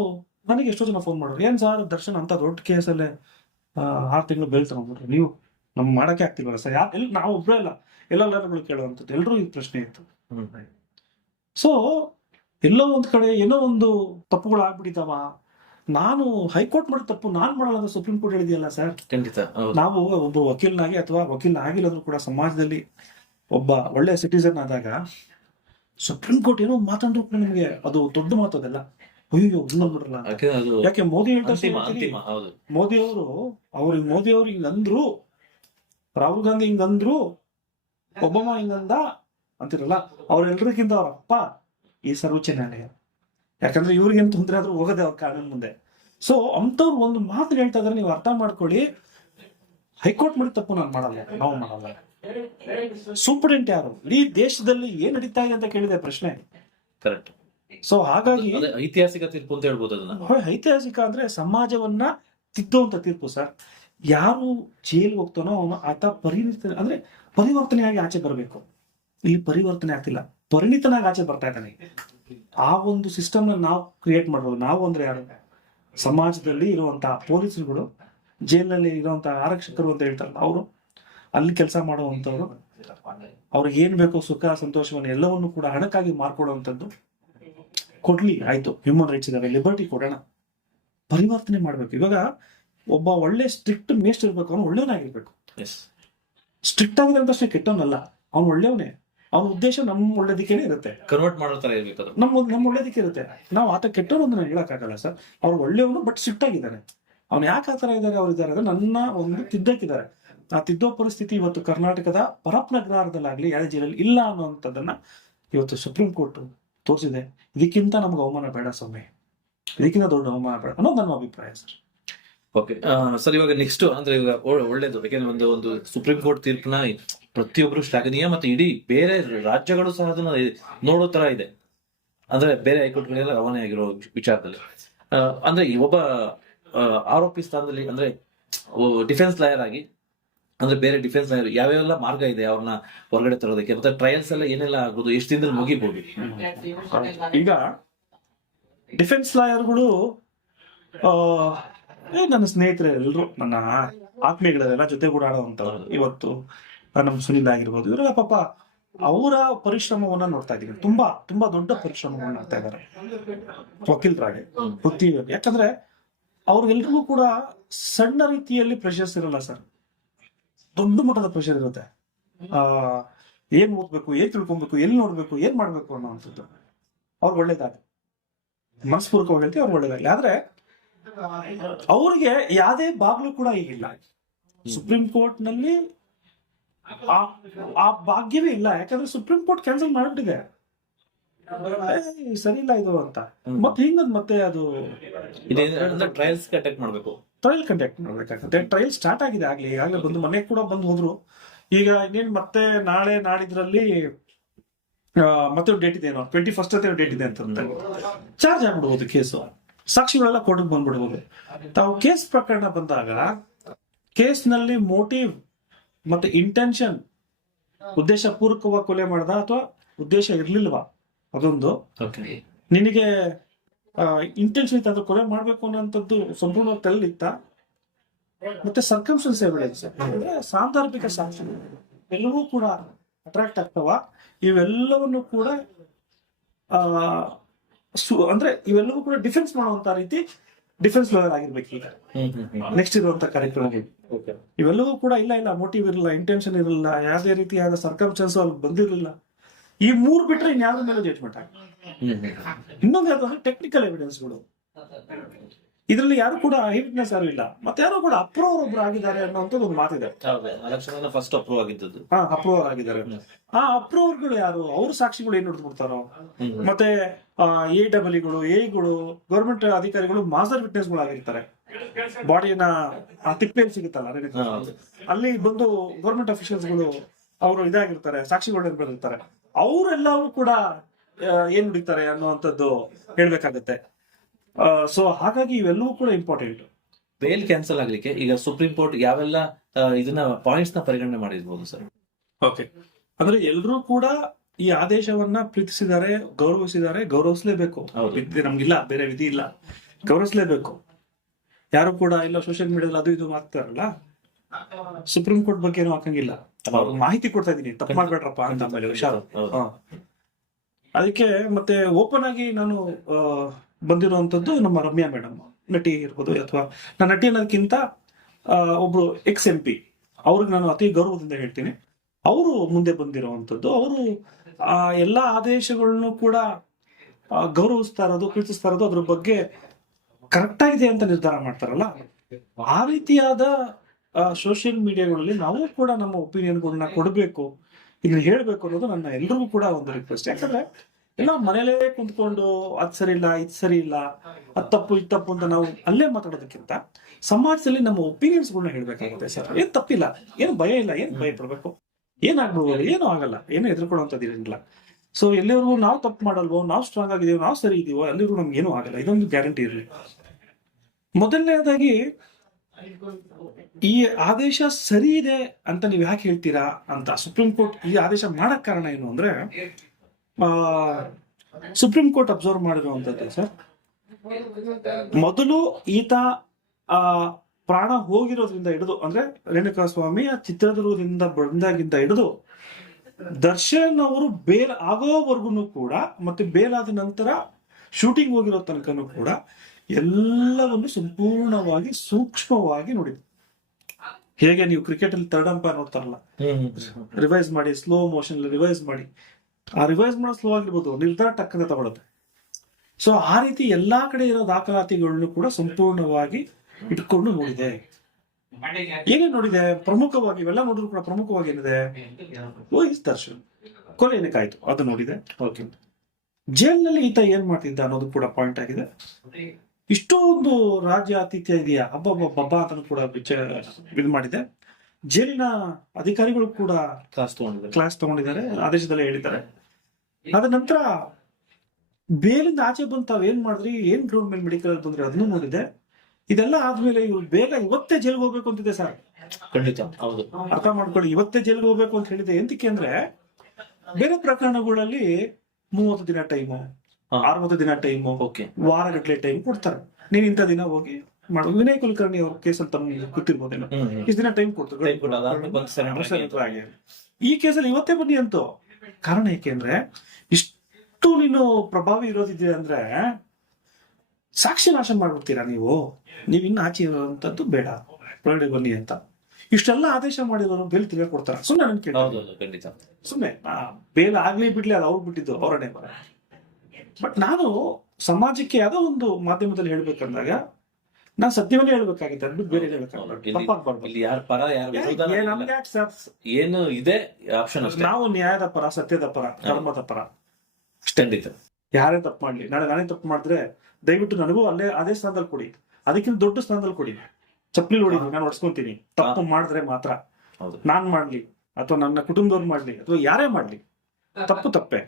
ನನಗೆ ಎಷ್ಟೋ ಜನ ಫೋನ್ ಮಾಡೋರು ಏನ್ ಸರ್ ದರ್ಶನ್ ಅಂತ ದೊಡ್ಡ ಕೇಸಲ್ಲೇ ಆರು ತಿಂಗಳು ಬೇಲ್ ತಗೊಂಡ್ಬಿಟ್ರಿ. ನೀವು ನಮ್ಗೆ ಮಾಡಕ್ಕೆ ಆಗ್ತಿಲ್ವಲ್ಲ ಸರ್? ಯಾರು ಎಲ್ಲಿ ನಾವು ಒಬ್ಬರೇ ಇಲ್ಲ ಎಲ್ಲ ಕೇಳುವಂಥದ್ದು. ಎಲ್ಲರೂ ಈ ಪ್ರಶ್ನೆ ಇತ್ತು. ಸೊ ಎಲ್ಲೋ ಒಂದು ಕಡೆ ಏನೋ ಒಂದು ತಪ್ಪುಗಳು ಆಗ್ಬಿಟ್ಟಿದಾವ ನಾನು ಹೈಕೋರ್ಟ್ ಮಾಡಿದ ತಪ್ಪು ನಾನ್ ಮಾಡಲ್ಲ ಅಂತ ಸುಪ್ರೀಂ ಕೋರ್ಟ್ ಹೇಳಿದೆಯಲ್ಲ ಸರ್? ಖಂಡಿತ ನಾವು ಒಬ್ಬ ವಕೀಲನಾಗಿ ಅಥವಾ ವಕೀಲ್ ಆಗಿಲ್ಲದ್ರು ಕೂಡ ಸಮಾಜದಲ್ಲಿ ಒಬ್ಬ ಒಳ್ಳೆ ಸಿಟಿಸನ್ ಆದಾಗ ಸುಪ್ರೀಂ ಕೋರ್ಟ್ ಏನೋ ಮಾತಾಡ್ರು ಕೂಡ ನಿಮಗೆ ಅದು ದೊಡ್ಡ ಮಾತು ಅದೆಲ್ಲ. ಅಯ್ಯೋ ಬಿಡಲ್ಲ ಯಾಕೆ ಮೋದಿ ಹೇಳ್ತಾರೆ ಮೋದಿ ಅವರು ಅವ್ರಿಗೆ ಮೋದಿ ಅವ್ರು ಹಿಂಗಂದ್ರು ರಾಹುಲ್ ಗಾಂಧಿ ಹಿಂಗಂದ್ರು ಅಂದ್ರು ಒಬ್ಬಮ್ಮ ಹಿಂಗಂದ ಅಂತಿರಲ್ಲ? ಅವ್ರೆಲ್ರಿಗಿಂತ ಅವ್ರ ಅಪ್ಪ ಈ ಸರ್ವೋಚ್ಚ ನ್ಯಾಯಾಲಯ. ಯಾಕಂದ್ರೆ ಇವ್ರಿಗೇನು ತೊಂದರೆ ಆದ್ರೂ ಹೋಗದೆ ಅವ್ರ ಕಾನೂನು ಮುಂದೆ. ಸೊ ಅಂತವ್ರು ಒಂದು ಮಾತು ಹೇಳ್ತಾ ಇದ್ರೆ ನೀವು ಅರ್ಥ ಮಾಡ್ಕೊಳ್ಳಿ. ಹೈಕೋರ್ಟ್ ಮಾಡಿ ತಪ್ಪು ನಾನು ಮಾಡಲ್ಲ ನಾವು ಮಾಡಲ್ಲ. ಸೂಪರಿಂಟ್ ಯಾರು? ಇಡೀ ದೇಶದಲ್ಲಿ ಏನ್ ನಡೀತಾ ಇದೆ ಅಂತ ಕೇಳಿದೆ ಪ್ರಶ್ನೆ. ಕರೆಕ್ಟ್ ಸೊ ಹಾಗಾಗಿ ಐತಿಹಾಸಿಕ ತೀರ್ಪು ಅಂತ ಹೇಳ್ಬೋದು ಅದನ್ನ. ಐತಿಹಾಸಿಕ ಅಂದ್ರೆ ಸಮಾಜವನ್ನ ತಿದ್ದುವಂತ ತೀರ್ಪು ಸರ್. ಯಾರು ಜೈಲ್ ಹೋಗ್ತಾನೋ ಅವನು ಆತ ಪರಿಣಿತ ಅಂದ್ರೆ ಪರಿವರ್ತನೆಯಾಗಿ ಆಚೆ ಬರಬೇಕು. ಇಲ್ಲಿ ಪರಿವರ್ತನೆ ಆಗ್ತಿಲ್ಲ. ಪರಿಣಿತನಾಗಿ ಆಚೆ ಬರ್ತಾ ಇದ್ದಾನೆ. ಆ ಒಂದು ಸಿಸ್ಟಮ್ ನಾವು ಕ್ರಿಯೇಟ್ ಮಾಡ್ಬೋದು. ನಾವು ಅಂದ್ರೆ ಯಾರು? ಸಮಾಜದಲ್ಲಿ ಇರುವಂತಹ ಪೊಲೀಸರುಗಳು ಜೈಲಿನಲ್ಲಿ ಇರುವಂತಹ ಆರಕ್ಷಕರು ಅಂತ ಹೇಳ್ತಾರೆ ಅವರು. ಅಲ್ಲಿ ಕೆಲಸ ಮಾಡುವಂತವ್ರು ಅವ್ರಿಗೆ ಏನ್ ಬೇಕೋ ಸುಖ ಸಂತೋಷವನ್ನು ಎಲ್ಲವನ್ನು ಕೂಡ ಹಣಕ್ಕಾಗಿ ಮಾರ್ಕೊಡುವಂಥದ್ದು ಕೊಡ್ಲಿ ಆಯ್ತು. ಹ್ಯೂಮನ್ ರೈಟ್ಸ್ ಇದಾವೆ ಲಿಬರ್ಟಿ ಕೊಡೋಣ. ಪರಿವರ್ತನೆ ಮಾಡ್ಬೇಕು. ಇವಾಗ ಒಬ್ಬ ಒಳ್ಳೆ ಸ್ಟ್ರಿಕ್ಟ್ ಮೇಸ್ಟ್ ಇರ್ಬೇಕು ಅವ್ನು ಒಳ್ಳೆಯವನಾಗಿರ್ಬೇಕು. ಸ್ಟ್ರಿಕ್ಟ್ ಅಷ್ಟೇ ಕೆಟ್ಟವನಲ್ಲ. ಅವ್ನು ಒಳ್ಳೆಯವನೇ. ಅವನ ಉದ್ದೇಶ ನಮ್ಮ ಒಳ್ಳೇದಕ್ಕೇನೆ ಇರುತ್ತೆ. ಕನ್ವರ್ಟ್ ಮಾಡೋ ತರ ಇರ್ಬೇಕು ನಮ್ಮ ನಮ್ಮ ಒಳ್ಳೇದಕ್ಕೆ ಇರುತ್ತೆ. ನಾವು ಆತ ಕೆಟ್ಟವ್ರು ಅಂತ ನಾನು ಹೇಳಕ್ಕಾಗಲ್ಲ ಸರ್. ಅವ್ರು ಒಳ್ಳೆಯವನು ಬಟ್ ಸಿಟ್ಟಾಗಿದ್ದಾನೆ ಅವ್ನು ಯಾಕೆ ಆ ತರ ಇದ್ದಾರೆ ಅವ್ರು ಇದ್ದಾರೆ ಅಂದ್ರೆ ನನ್ನ ಒಂದು ತಿದ್ದಕ್ಕಿದ್ದಾರೆ. ಆ ತಿದ್ದೋ ಪರಿಸ್ಥಿತಿ ಇವತ್ತು ಕರ್ನಾಟಕದ ಪರಪ್ನಗರದಲ್ಲಾಗ್ಲಿ ಯಾವ ಜಿಲ್ಲೆಯಲ್ಲಿ ಇಲ್ಲ ಅನ್ನುವಂಥದ್ದನ್ನ ಇವತ್ತು ಸುಪ್ರೀಂ ಕೋರ್ಟ್ ತೋರಿಸಿದೆ. ಇದಕ್ಕಿಂತ ನಮ್ಗೆ ಅವಮಾನ ಬೇಡ ಸ್ವಾಮಿ. ಇದಕ್ಕಿಂತ ದೊಡ್ಡ ಅವಮಾನ ಬೇಡ ಅನ್ನೋದು ನನ್ನ ಅಭಿಪ್ರಾಯ ಸರ್. ಓಕೆ ಸರ್ ಇವಾಗ ನೆಕ್ಸ್ಟ್ ಅಂದ್ರೆ ಇವಾಗ ಒಳ್ಳೇದು. ಯಾಕೆಂದ್ರೆ ಒಂದು ಒಂದು ಸುಪ್ರೀಂ ಕೋರ್ಟ್ ತೀರ್ಪನ್ನ ಪ್ರತಿಯೊಬ್ರು ಶ್ಲಾಘನೀಯ ಮತ್ತೆ ಇಡೀ ಬೇರೆ ರಾಜ್ಯಗಳು ಸಹ ಅದನ್ನ ನೋಡೋ ತರ ಇದೆ. ಅಂದ್ರೆ ಬೇರೆ ಹೈಕೋರ್ಟ್ಗಳೆಲ್ಲ ರವಾನೆ ಆಗಿರೋ ವಿಚಾರದಲ್ಲಿ. ಅಂದ್ರೆ ಒಬ್ಬ ಆರೋಪಿ ಸ್ಥಾನದಲ್ಲಿ, ಅಂದ್ರೆ ಡಿಫೆನ್ಸ್ ಲಾಯರ್ ಆಗಿ, ಅಂದ್ರೆ ಬೇರೆ ಡಿಫೆನ್ಸ್ ಲಾಯರ್ ಯಾವ್ಯಾವೆಲ್ಲ ಮಾರ್ಗ ಇದೆ ಅವ್ರನ್ನ ಹೊರಗಡೆ ತರೋದಕ್ಕೆ? ಮತ್ತೆ ಟ್ರಯಲ್ಸ್ ಎಲ್ಲ ಏನೆಲ್ಲ ಆಗ್ಬೋದು ಎಷ್ಟು ದಿನದಲ್ಲಿ ಮುಗಿಬಹುದು ಈಗ ಡಿಫೆನ್ಸ್ ಲಾಯರ್ಗಳು ನನ್ನ ಸ್ನೇಹಿತರೆ ಎಲ್ಲರೂ ನನ್ನ ಆತ್ಮೀಯಗಳೆಲ್ಲ ಜೊತೆ ಕೂಡ ಆಡೋವಂಥವ್ರು ಇವತ್ತು. ನಮ್ಮ ಸುನಿಲ್ ಆಗಿರ್ಬೋದು. ಇವರೆಲ್ಲ ಪಾಪ ಅವರ ಪರಿಶ್ರಮವನ್ನ ನೋಡ್ತಾ ಇದೀವಿ ತುಂಬಾ ತುಂಬಾ ದೊಡ್ಡ ಪರಿಶ್ರಮವನ್ನ ನೋಡ್ತಾ ಇದ್ದಾರೆ. ವಕೀಲರಾಗಿ ವೃತ್ತಿ ಯಾಕಂದ್ರೆ ಅವ್ರಿಗೆಲ್ರಿಗೂ ಕೂಡ ಸಣ್ಣ ರೀತಿಯಲ್ಲಿ ಪ್ರೆಷರ್ಸ್ ಇರಲ್ಲ ಸರ್. ದೊಡ್ಡ ಮಟ್ಟದ ಪ್ರೆಷರ್ ಇರುತ್ತೆ. ಆ, ಏನ್ ಓದ್ಬೇಕು, ಏನ್ ತಿಳ್ಕೊಬೇಕು, ಎಲ್ಲಿ ನೋಡ್ಬೇಕು, ಏನ್ ಮಾಡ್ಬೇಕು ಅನ್ನೋವಂಥದ್ದು ಅವ್ರಿಗೆ ಒಳ್ಳೇದಾಗಲಿ. ಮನಸ್ಪೂರ್ವಕವಾಗಿ ಹೇಳ್ತೀವಿ ಅವ್ರಿಗೆ ಒಳ್ಳೇದಾಗಲಿ. ಆದ್ರೆ ಅವ್ರಿಗೆ ಯಾವುದೇ ಬಾಗ್ಲು ಕೂಡ ಈಗಿಲ್ಲ. ಸುಪ್ರೀಂ ಕೋರ್ಟ್ನಲ್ಲಿ ಆ ಆ ಭಾಗ್ಯವೇ ಇಲ್ಲ ಯಾಕಂದ್ರೆ ಸುಪ್ರೀಂ ಕೋರ್ಟ್ ಕ್ಯಾನ್ಸಲ್ ಮಾಡ್ಬಿಟ್ಟಿದೆ. ಸರಿ ಇಲ್ಲ ಇದು ಅಂತ. ಮತ್ತೆ ಹಿಂಗದ್ ಮತ್ತೆ ಅದು? ಟ್ರಯಲ್ಸ್ ಕಂಡಕ್ಟ್ ಮಾಡ್ಬೇಕು. ಟ್ರಯಲ್ ಕಂಡಕ್ಟ್ ಮಾಡ್ಬೇಕಾಗತ್ತೆ. ಟ್ರಯಲ್ ಸ್ಟಾರ್ಟ್ ಆಗಿದೆ ಆಗ್ಲಿ ಈಗಾಗಲೇ ಬಂದು ಮನೆ ಕೂಡ ಬಂದು ಹೋದ್ರು. ಈಗ ಇನ್ನೇನ್ ಮತ್ತೆ ನಾಳೆ ನಾಡಿದ್ರಲ್ಲಿ ಮತ್ತೆ ಡೇಟ್ ಇದೆ ಟ್ವೆಂಟಿ ಫಸ್ಟ್ ಡೇಟ್ ಇದೆ ಅಂತ ಚಾರ್ಜ್ ಆಗ್ಬಿಡ್ಬೋದು ಕೇಸು. ಸಾಕ್ಷಿಗಳೆಲ್ಲ ಕೋರ್ಟ್ಗೆ ಬಂದ್ಬಿಡ್ಬೋದು. ತಾವು ಕೇಸ್ ಪ್ರಕರಣ ಬಂದಾಗ ಕೇಸ್ನಲ್ಲಿ ಮೋಟಿವ್ ಮತ್ತೆ ಇಂಟೆನ್ಷನ್ ಉದ್ದೇಶ ಪೂರ್ವಕವಾಗಿ ಕೊಲೆ ಮಾಡ್ದ ಅಥವಾ ಉದ್ದೇಶ ಇರ್ಲಿಲ್ವಾ? ಅದೊಂದು. ಓಕೆ ನಿನಗೆ ಇಂಟೆನ್ಷನ್ ಇತ್ತು ಕೊಲೆ ಮಾಡ್ಬೇಕು ಅನ್ನೋಂಥದ್ದು ಸಂಪೂರ್ಣ ತಲ್ಲಿತ್ತ? ಮತ್ತೆ ಸರ್ಕಮ್ಸ್ಟೆನ್ಸ್ ಎವಿಡೆನ್ಸ್ ಅಂದ್ರೆ ಸಾಂದರ್ಭಿಕ ಸಾಕ್ಷಿ. ಎಲ್ಲವೂ ಕೂಡ ಅಟ್ರಾಕ್ಟ್ ಆಗ್ತಾವ. ಇವೆಲ್ಲವನ್ನು ಕೂಡ ಆ ಸು- ಅಂದ್ರೆ ಇವೆಲ್ಲವೂ ಕೂಡ ಡಿಫೆನ್ಸ್ ಮಾಡುವಂತ ರೀತಿ ಡಿಫೆನ್ಸ್ ಲಾಯರ್ ಆಗಿರ್ಬೇಕು ಈಗ. ನೆಕ್ಸ್ಟ್ ಇರುವಂತ ಕಾರ್ಯಕ್ರಮ ಇವೆಲ್ಲವೂ ಕೂಡ ಇಲ್ಲ ಇಲ್ಲ ಮೋಟಿವ್ ಇರಲಿಲ್ಲ ಇಂಟೆನ್ಷನ್ ಇರಲಿಲ್ಲ ಯಾವುದೇ ರೀತಿಯಾದ ಸರ್ಕಮ್ಸ್ಟೆನ್ಸ್ ಅಲ್ಲಿ ಬಂದಿರಲಿಲ್ಲ. ಈ ಮೂರ್ ಬಿಟ್ರೆ ಇನ್ಯಾವ್ರ ಮೇಲೆ ಜಡ್ಜ್ಮೆಂಟ್ ಆಗ ಇನ್ನೊಂದು ಯಾವ್ದು ಟೆಕ್ನಿಕಲ್ ಎವಿಡೆನ್ಸ್ಗಳು ಇದರಲ್ಲಿ ಯಾರು ಕೂಡ ಐ ವಿಟ್ನೆಸ್ ಯಾರು ಇಲ್ಲ. ಮತ್ತೆ ಯಾರು ಕೂಡ ಅಪ್ರೂವರ್ ಒಬ್ರು ಆಗಿದ್ದಾರೆ ಅನ್ನೋಂಥದ್ದು ಒಂದು ಮಾತಿದೆ. ಎಲೆಕ್ಷನ್ ಫಸ್ಟ್ ಅಪ್ರೂವ್ ಆಗಿದ್ದದ್ದು. ಹಾ ಅಪ್ರೂವರ್ ಆಗಿದ್ದಾರೆ. ಆ ಅಪ್ರೂವರ್ಗಳು ಯಾರು? ಅವ್ರ ಸಾಕ್ಷಿಗಳು ಏನ್ ನೋಡ್ಬಿಡ್ತಾರೋ? ಹ್ಮ್. ಮತ್ತೆ ಎ ಡಬಲ್ಗಳು ಎಗಳು ಗೌರ್ಮೆಂಟ್ ಅಧಿಕಾರಿಗಳು ಮಾಸ್ಟರ್ ವಿಟ್ನೆಸ್ಗಳು ಆಗಿರ್ತಾರೆ ಬಾಡಿಯನ್ನ ಆ ತಿಪ್ಪೆಯಲ್ಲಿ ಸಿಗುತ್ತಲ್ಲ. ಅಲ್ಲಿ ಬಂದು ಗೌರ್ಮೆಂಟ್ ಅಫಿಷಿಯಲ್ಸ್ಗಳು ಅವರು ಇದಾಗಿರ್ತಾರೆ ಸಾಕ್ಷಿಗಳು ಬಂದಿರ್ತಾರೆ ಅವರೆಲ್ಲವೂ ಕೂಡ ಏನ್ ಅನ್ನೋ ಅನ್ನುವಂಥದ್ದು ಹೇಳ್ಬೇಕಾಗತ್ತೆ. ಸೊ ಹಾಗಾಗಿ ಇವೆಲ್ಲವೂ ಕೂಡ ಇಂಪಾರ್ಟೆಂಟ್ ಬೇಲ್ ಕ್ಯಾನ್ಸಲ್ ಆಗ್ಲಿಕ್ಕೆ ಈಗ ಸುಪ್ರೀಂ ಕೋರ್ಟ್ ಯಾವೆಲ್ಲ ಇದನ್ನ ಪಾಯಿಂಟ್ಸ್ನ ಪರಿಗಣನೆ ಮಾಡಿರ್ಬೋದು ಸರ್ ಓಕೆ ಅಂದ್ರೆ ಎಲ್ಲರೂ ಕೂಡ ಈ ಆದೇಶವನ್ನ ಪ್ರೀತಿಸಿದ್ದಾರೆ ಗೌರವಿಸಿದ್ದಾರೆ ಗೌರವಿಸಲೇಬೇಕು. ನಮ್ಗೆ ವಿಧಿ ನಮ್ಗಿಲ್ಲ ಬೇರೆ ವಿಧಿ ಇಲ್ಲ. ಗೌರವಿಸಲೇಬೇಕು. ಯಾರು ಕೂಡ ಇಲ್ಲ ಸೋಷಿಯಲ್ ಮೀಡಿಯಾದಲ್ಲಿ ಅದು ಇದು ಮಾಡ್ತಾರಲ್ಲ? ಸುಪ್ರೀಂ ಕೋರ್ಟ್ ಬಗ್ಗೆ ಏನು ಹಾಕಂಗಿಲ್ಲ. ಮಾಹಿತಿ ಕೊಡ್ತಾ ಇದೀನಿ ತಪ್ಪು ಮಾಡ್ಬೇಡ್ರಪ್ಪ ಅಂತ. ಅದಕ್ಕೆ ಮತ್ತೆ ಓಪನ್ ಆಗಿ ನಾನು ಆ, ಬಂದಿರುವಂತದ್ದು ನಮ್ಮ ರಮ್ಯಾ ಮೇಡಮ್ ನಟಿ ಇರ್ಬೋದು ಅಥವಾ ನಾನು ನಟಿ ಅನ್ನೋದಕ್ಕಿಂತ ಒಬ್ರು ಎಕ್ಸ್ ಎಂ ಪಿ ಅವ್ರಿಗೆ ನಾನು ಅತಿ ಗೌರವದಿಂದ ಹೇಳ್ತೀನಿ. ಅವರು ಮುಂದೆ ಬಂದಿರುವಂಥದ್ದು. ಅವರು ಆ ಎಲ್ಲಾ ಆದೇಶಗಳನ್ನು ಕೂಡ ಗೌರವಿಸ್ತಾ ಇರೋದು ಪ್ರೀತಿಸ್ತಾ ಇರೋದು ಅದ್ರ ಬಗ್ಗೆ ಕರೆಕ್ಟ್ ಆಗಿದೆ ಅಂತ ನಿರ್ಧಾರ ಮಾಡ್ತಾರಲ್ಲ? ಆ ರೀತಿಯಾದ ಸೋಷಿಯಲ್ ಮೀಡಿಯಾಗಳಲ್ಲಿ ನಾವು ಕೂಡ ನಮ್ಮ ಒಪಿನಿಯನ್ಗಳನ್ನ ಕೊಡಬೇಕು ಇದನ್ನ ಹೇಳ್ಬೇಕು ಅನ್ನೋದು ನನ್ನ ಎಲ್ರಿಗೂ ಕೂಡ ಒಂದು ರಿಕ್ವೆಸ್ಟ್ ಯಾಕಂದ್ರೆ ಎಲ್ಲ ಮನೆಯಲ್ಲೇ ಕುಂತ್ಕೊಂಡು ಅದ್ ಸರಿ ಇಲ್ಲ, ಇದ್ ಸರಿ ಇಲ್ಲ, ಅದ್ ತಪ್ಪು, ಇದ್ ತಪ್ಪು ಅಂತ ನಾವು ಅಲ್ಲೇ ಮಾತಾಡೋದಕ್ಕಿಂತ ಸಮಾಜದಲ್ಲಿ ನಮ್ಮ ಒಪಿನಿಯನ್ಸ್ ಗಳನ್ನ ಹೇಳ್ಬೇಕಾಗುತ್ತೆ ಸರ್. ಏನ್ ತಪ್ಪಿಲ್ಲ, ಏನು ಭಯ ಇಲ್ಲ, ಏನ್ ಭಯ ಪಡ್ಬೇಕು? ಏನಾಗ್ಬೋದು ಏನೂ ಆಗಲ್ಲ. ಏನು ಎದುರ್ಕೊಳ್ಳುವಂಥದ್ದು ಇರಂಗಿಲ್ಲ ಸೊ ಎಲ್ಲಿವರೆಗೂ ನಾವು ತಪ್ಪು ಮಾಡಲ್ವೋ, ನಾವು ಸ್ಟ್ರಾಂಗ್ ಆಗಿದೀವೋ ನಾವು ಸರಿ ಇದೀವೋ, ಅಲ್ಲಿವರೆಗೂ ನಮ್ಗೆ ಏನೂ ಆಗಲ್ಲ. ಇದೊಂದು ಗ್ಯಾರಂಟಿ ಇರಲಿ. ಮೊದಲನೇದಾಗಿ, ಈ ಆದೇಶ ಸರಿ ಇದೆ ಅಂತ ನೀವು ಯಾಕೆ ಹೇಳ್ತೀರಾ ಅಂತ ಸುಪ್ರೀಂ ಕೋರ್ಟ್ ಈ ಆದೇಶ ಮಾಡಕ್ ಕಾರಣ ಏನು ಅಂದ್ರೆ ಸುಪ್ರೀಂ ಕೋರ್ಟ್ ಅಬ್ಸರ್ವ್ ಮಾಡಿರುವಂತದ್ದು ಸರ್. ಮೊದಲು ಈತ ಆ ಪ್ರಾಣ ಹೋಗಿರೋದ್ರಿಂದ ಹಿಡಿದು ಅಂದ್ರೆ ರೇಣುಕಾ ಸ್ವಾಮಿ ಆ ಚಿತ್ರದುರ್ಗದಿಂದ ಬಂದಾಗಿಂದ ಹಿಡಿದು ದರ್ಶನ್ ಅವರು ಬೇಲ್ ಆಗೋವರೆಗೂ ಕೂಡ ಮತ್ತೆ ಬೇಲ್ ಆದ ನಂತರ ಶೂಟಿಂಗ್ ಹೋಗಿರೋ ತನಕನೂ ಕೂಡ ಎಲ್ಲವನ್ನು ಸಂಪೂರ್ಣವಾಗಿ ಸೂಕ್ಷ್ಮವಾಗಿ ನೋಡಿದ್ರು. ಹೇಗೆ ನೀವು ಕ್ರಿಕೆಟ್ ಅಲ್ಲಿ ಥರ್ಡ್ ಅಂಪೈರ್ ನೋಡ್ತಾರಲ್ಲ? ರಿವೈಸ್ ಮಾಡಿ ಸ್ಲೋ ಮೋಷನ್ ರಿವೈಸ್ ಮಾಡಿ. ಆ ರಿವೈಸ್ ಮಾಡೋ ಸ್ಲೋ ಆಗಿರ್ಬೋದು, ನಿರ್ಧಾರ ಟಕ್ಕನೆ ತಗೊಳುತ್ತೆ. ಸೊ ಆ ರೀತಿ ಎಲ್ಲಾ ಕಡೆ ಇರೋ ದಾಖಲಾತಿಗಳನ್ನು ಕೂಡ ಸಂಪೂರ್ಣವಾಗಿ ಇಟ್ಕೊಂಡು ನೋಡಿದೆ. ಏನೇ ನೋಡಿದೆ? ಪ್ರಮುಖವಾಗಿ, ಇವೆಲ್ಲ ನೋಡಿದ್ರು ಕೂಡ ಪ್ರಮುಖವಾಗಿ ಏನಿದೆ? ಇಸ್ ದರ್ಶನ್. ಕೊಲೆ ಏನಕ್ಕಾಯ್ತು ಅದು ನೋಡಿದೆ. ಓಕೆ ಜೈಲ್ನಲ್ಲಿ ಈತ ಏನ್ ಮಾಡ್ತಿದ್ದ ಅನ್ನೋದು ಕೂಡ ಪಾಯಿಂಟ್ ಆಗಿದೆ. ಇಷ್ಟೊಂದು ರಾಜ್ಯ ಆತಿಥ್ಯ ಇದೆಯಾ? ಹಬ್ಬ ಹಬ್ಬ ಅಂತ ಕೂಡ ವಿಚಾರ ಇದು ಮಾಡಿದೆ. ಜೈಲಿನ ಅಧಿಕಾರಿಗಳು ಕೂಡ ಕ್ಲಾಸ್ ತಗೊಂಡಿದ್ದಾರೆ. ಕ್ಲಾಸ್ ತಗೊಂಡಿದ್ದಾರೆ ಆದೇಶದಲ್ಲಿ ಹೇಳಿದ್ದಾರೆ. ಅದ ನಂತರ ಬೇಲಿಂದ ಆಚೆ ಬಂದು ತಾವ್ ಏನ್ ಮಾಡಿದ್ರಿ? ಏನ್ ಗ್ರೌಂಡ್ ಮೇಲೆ ಮೆಡಿಕಲ್ ಅಲ್ಲಿ ಬಂದ್ರಿ? ಅದನ್ನು ನೋಡಿದೆ ಇದೆಲ್ಲ ಆದ್ಮೇಲೆ ಇವ್ರು ಬೇಗ ಇವತ್ತೇ ಜೈಲ್ಗೆ ಹೋಗ್ಬೇಕು ಅಂತಿದೆ ಸರ್. ಖಂಡಿತ ಹೌದು. ಅರ್ಥ ಮಾಡ್ಕೊಳ್ಳಿ ಇವತ್ತೇ ಜೈಲ್ಗೆ ಹೋಗ್ಬೇಕು ಅಂತ ಹೇಳಿದೆ ಎಂತಕ್ಕೆ ಅಂದ್ರೆ ಬೇರೆ ಪ್ರಕರಣಗಳಲ್ಲಿ ಮೂವತ್ತು ದಿನ ಟೈಮು. ಅರವತ್ತು ದಿನ ಟೈಮು ಓಕೆ ವಾರಗಟ್ಲೆ ಟೈಮ್ ಕೊಡ್ತಾರೆ. ನೀನ್ ಇಂಥ ದಿನ ಹೋಗಿ ಮಾಡು ವಿನಯ್ ಕುಲಕರ್ಣಿ ಅವ್ರ ಕೇಸ್ ಅಂತ ಗೊತ್ತಿರ್ಬೋದೇನೋ. ಇಷ್ಟ ದಿನ ಟೈಮ್ ಕೊಡ್ತಾರೆ. ಈ ಕೇಸಲ್ಲಿ ಇವತ್ತೇ ಬನ್ನಿ ಅಂತೂ. ಕಾರಣ ಏಕೆಂದ್ರೆ ಇಷ್ಟು ನೀನು ಪ್ರಭಾವಿ ಇರೋದಿದೆ ಅಂದ್ರೆ ಸಾಕ್ಷಿ ನಾಶ ಮಾಡ್ಬಿಡ್ತೀರಾ ನೀವು? ನೀವು ಇನ್ನು ಆಚೆ ಇರೋಂಥದ್ದು ಬೇಡ. ಒಳಗಡೆ ಬನ್ನಿ ಅಂತ. ಇಷ್ಟೆಲ್ಲ ಆದೇಶ ಮಾಡಿರೋರು ಬೇಲ್ ತಿರ್ಗಾ ಕೊಡ್ತಾರ. ಸುಮ್ಮನೆ ನನ್ ಕೇಳಿ ಸುಮ್ಮನೆ ಬೇಲ್ ಆಗ್ಲಿ ಬಿಡ್ಲಿ ಅದು ಅವ್ರು ಬಿಟ್ಟಿದ್ದು ಅವರನ್ನೇ ಬರ ಬಟ್ ನಾನು ಸಮಾಜಕ್ಕೆ ಯಾವುದೋ ಒಂದು ಮಾಧ್ಯಮದಲ್ಲಿ ಹೇಳ್ಬೇಕಂದಾಗ ನಾನು ಸತ್ಯವನ್ನೇ ಹೇಳ್ಬೇಕಾಗಿತ್ತು ಬೇರೆ ಇಲ್ಲಿ- ಯಾರ ಪರ ಯಾರ ಏನು ಇದೆ ಆಪ್ಷನ್ ಅಷ್ಟೇ. ನಾವು ನ್ಯಾಯದ ಪರ ಸತ್ಯದ ಪರ ಧರ್ಮದ ಪರ. ಯಾರೇ ತಪ್ಪು ಮಾಡ್ಲಿ ನಾಳೆ ನಾನೇ ತಪ್ಪು ಮಾಡಿದ್ರೆ ದಯವಿಟ್ಟು ನನಗೂ ಅಲ್ಲೇ ಅದೇ ಸ್ಥಾನದಲ್ಲಿ ಕೊಡಿ. ಅದಕ್ಕಿಂತ ದೊಡ್ಡ ಸ್ಥಾನದಲ್ಲಿ ಕೊಡಿ. ಚಪ್ಪಲಿ ಹೊಡಿ ನಾನು ಹೊಡ್ಸ್ಕೊಂತೀನಿ. ತಪ್ಪು ಮಾಡಿದ್ರೆ ಮಾತ್ರ. ನಾನ್ ಮಾಡ್ಲಿ ಅಥವಾ ನನ್ನ ಕುಟುಂಬದವ್ರು ಮಾಡ್ಲಿ ಅಥವಾ ಯಾರೇ ಮಾಡ್ಲಿ. ತಪ್ಪು ತಪ್ಪೆ.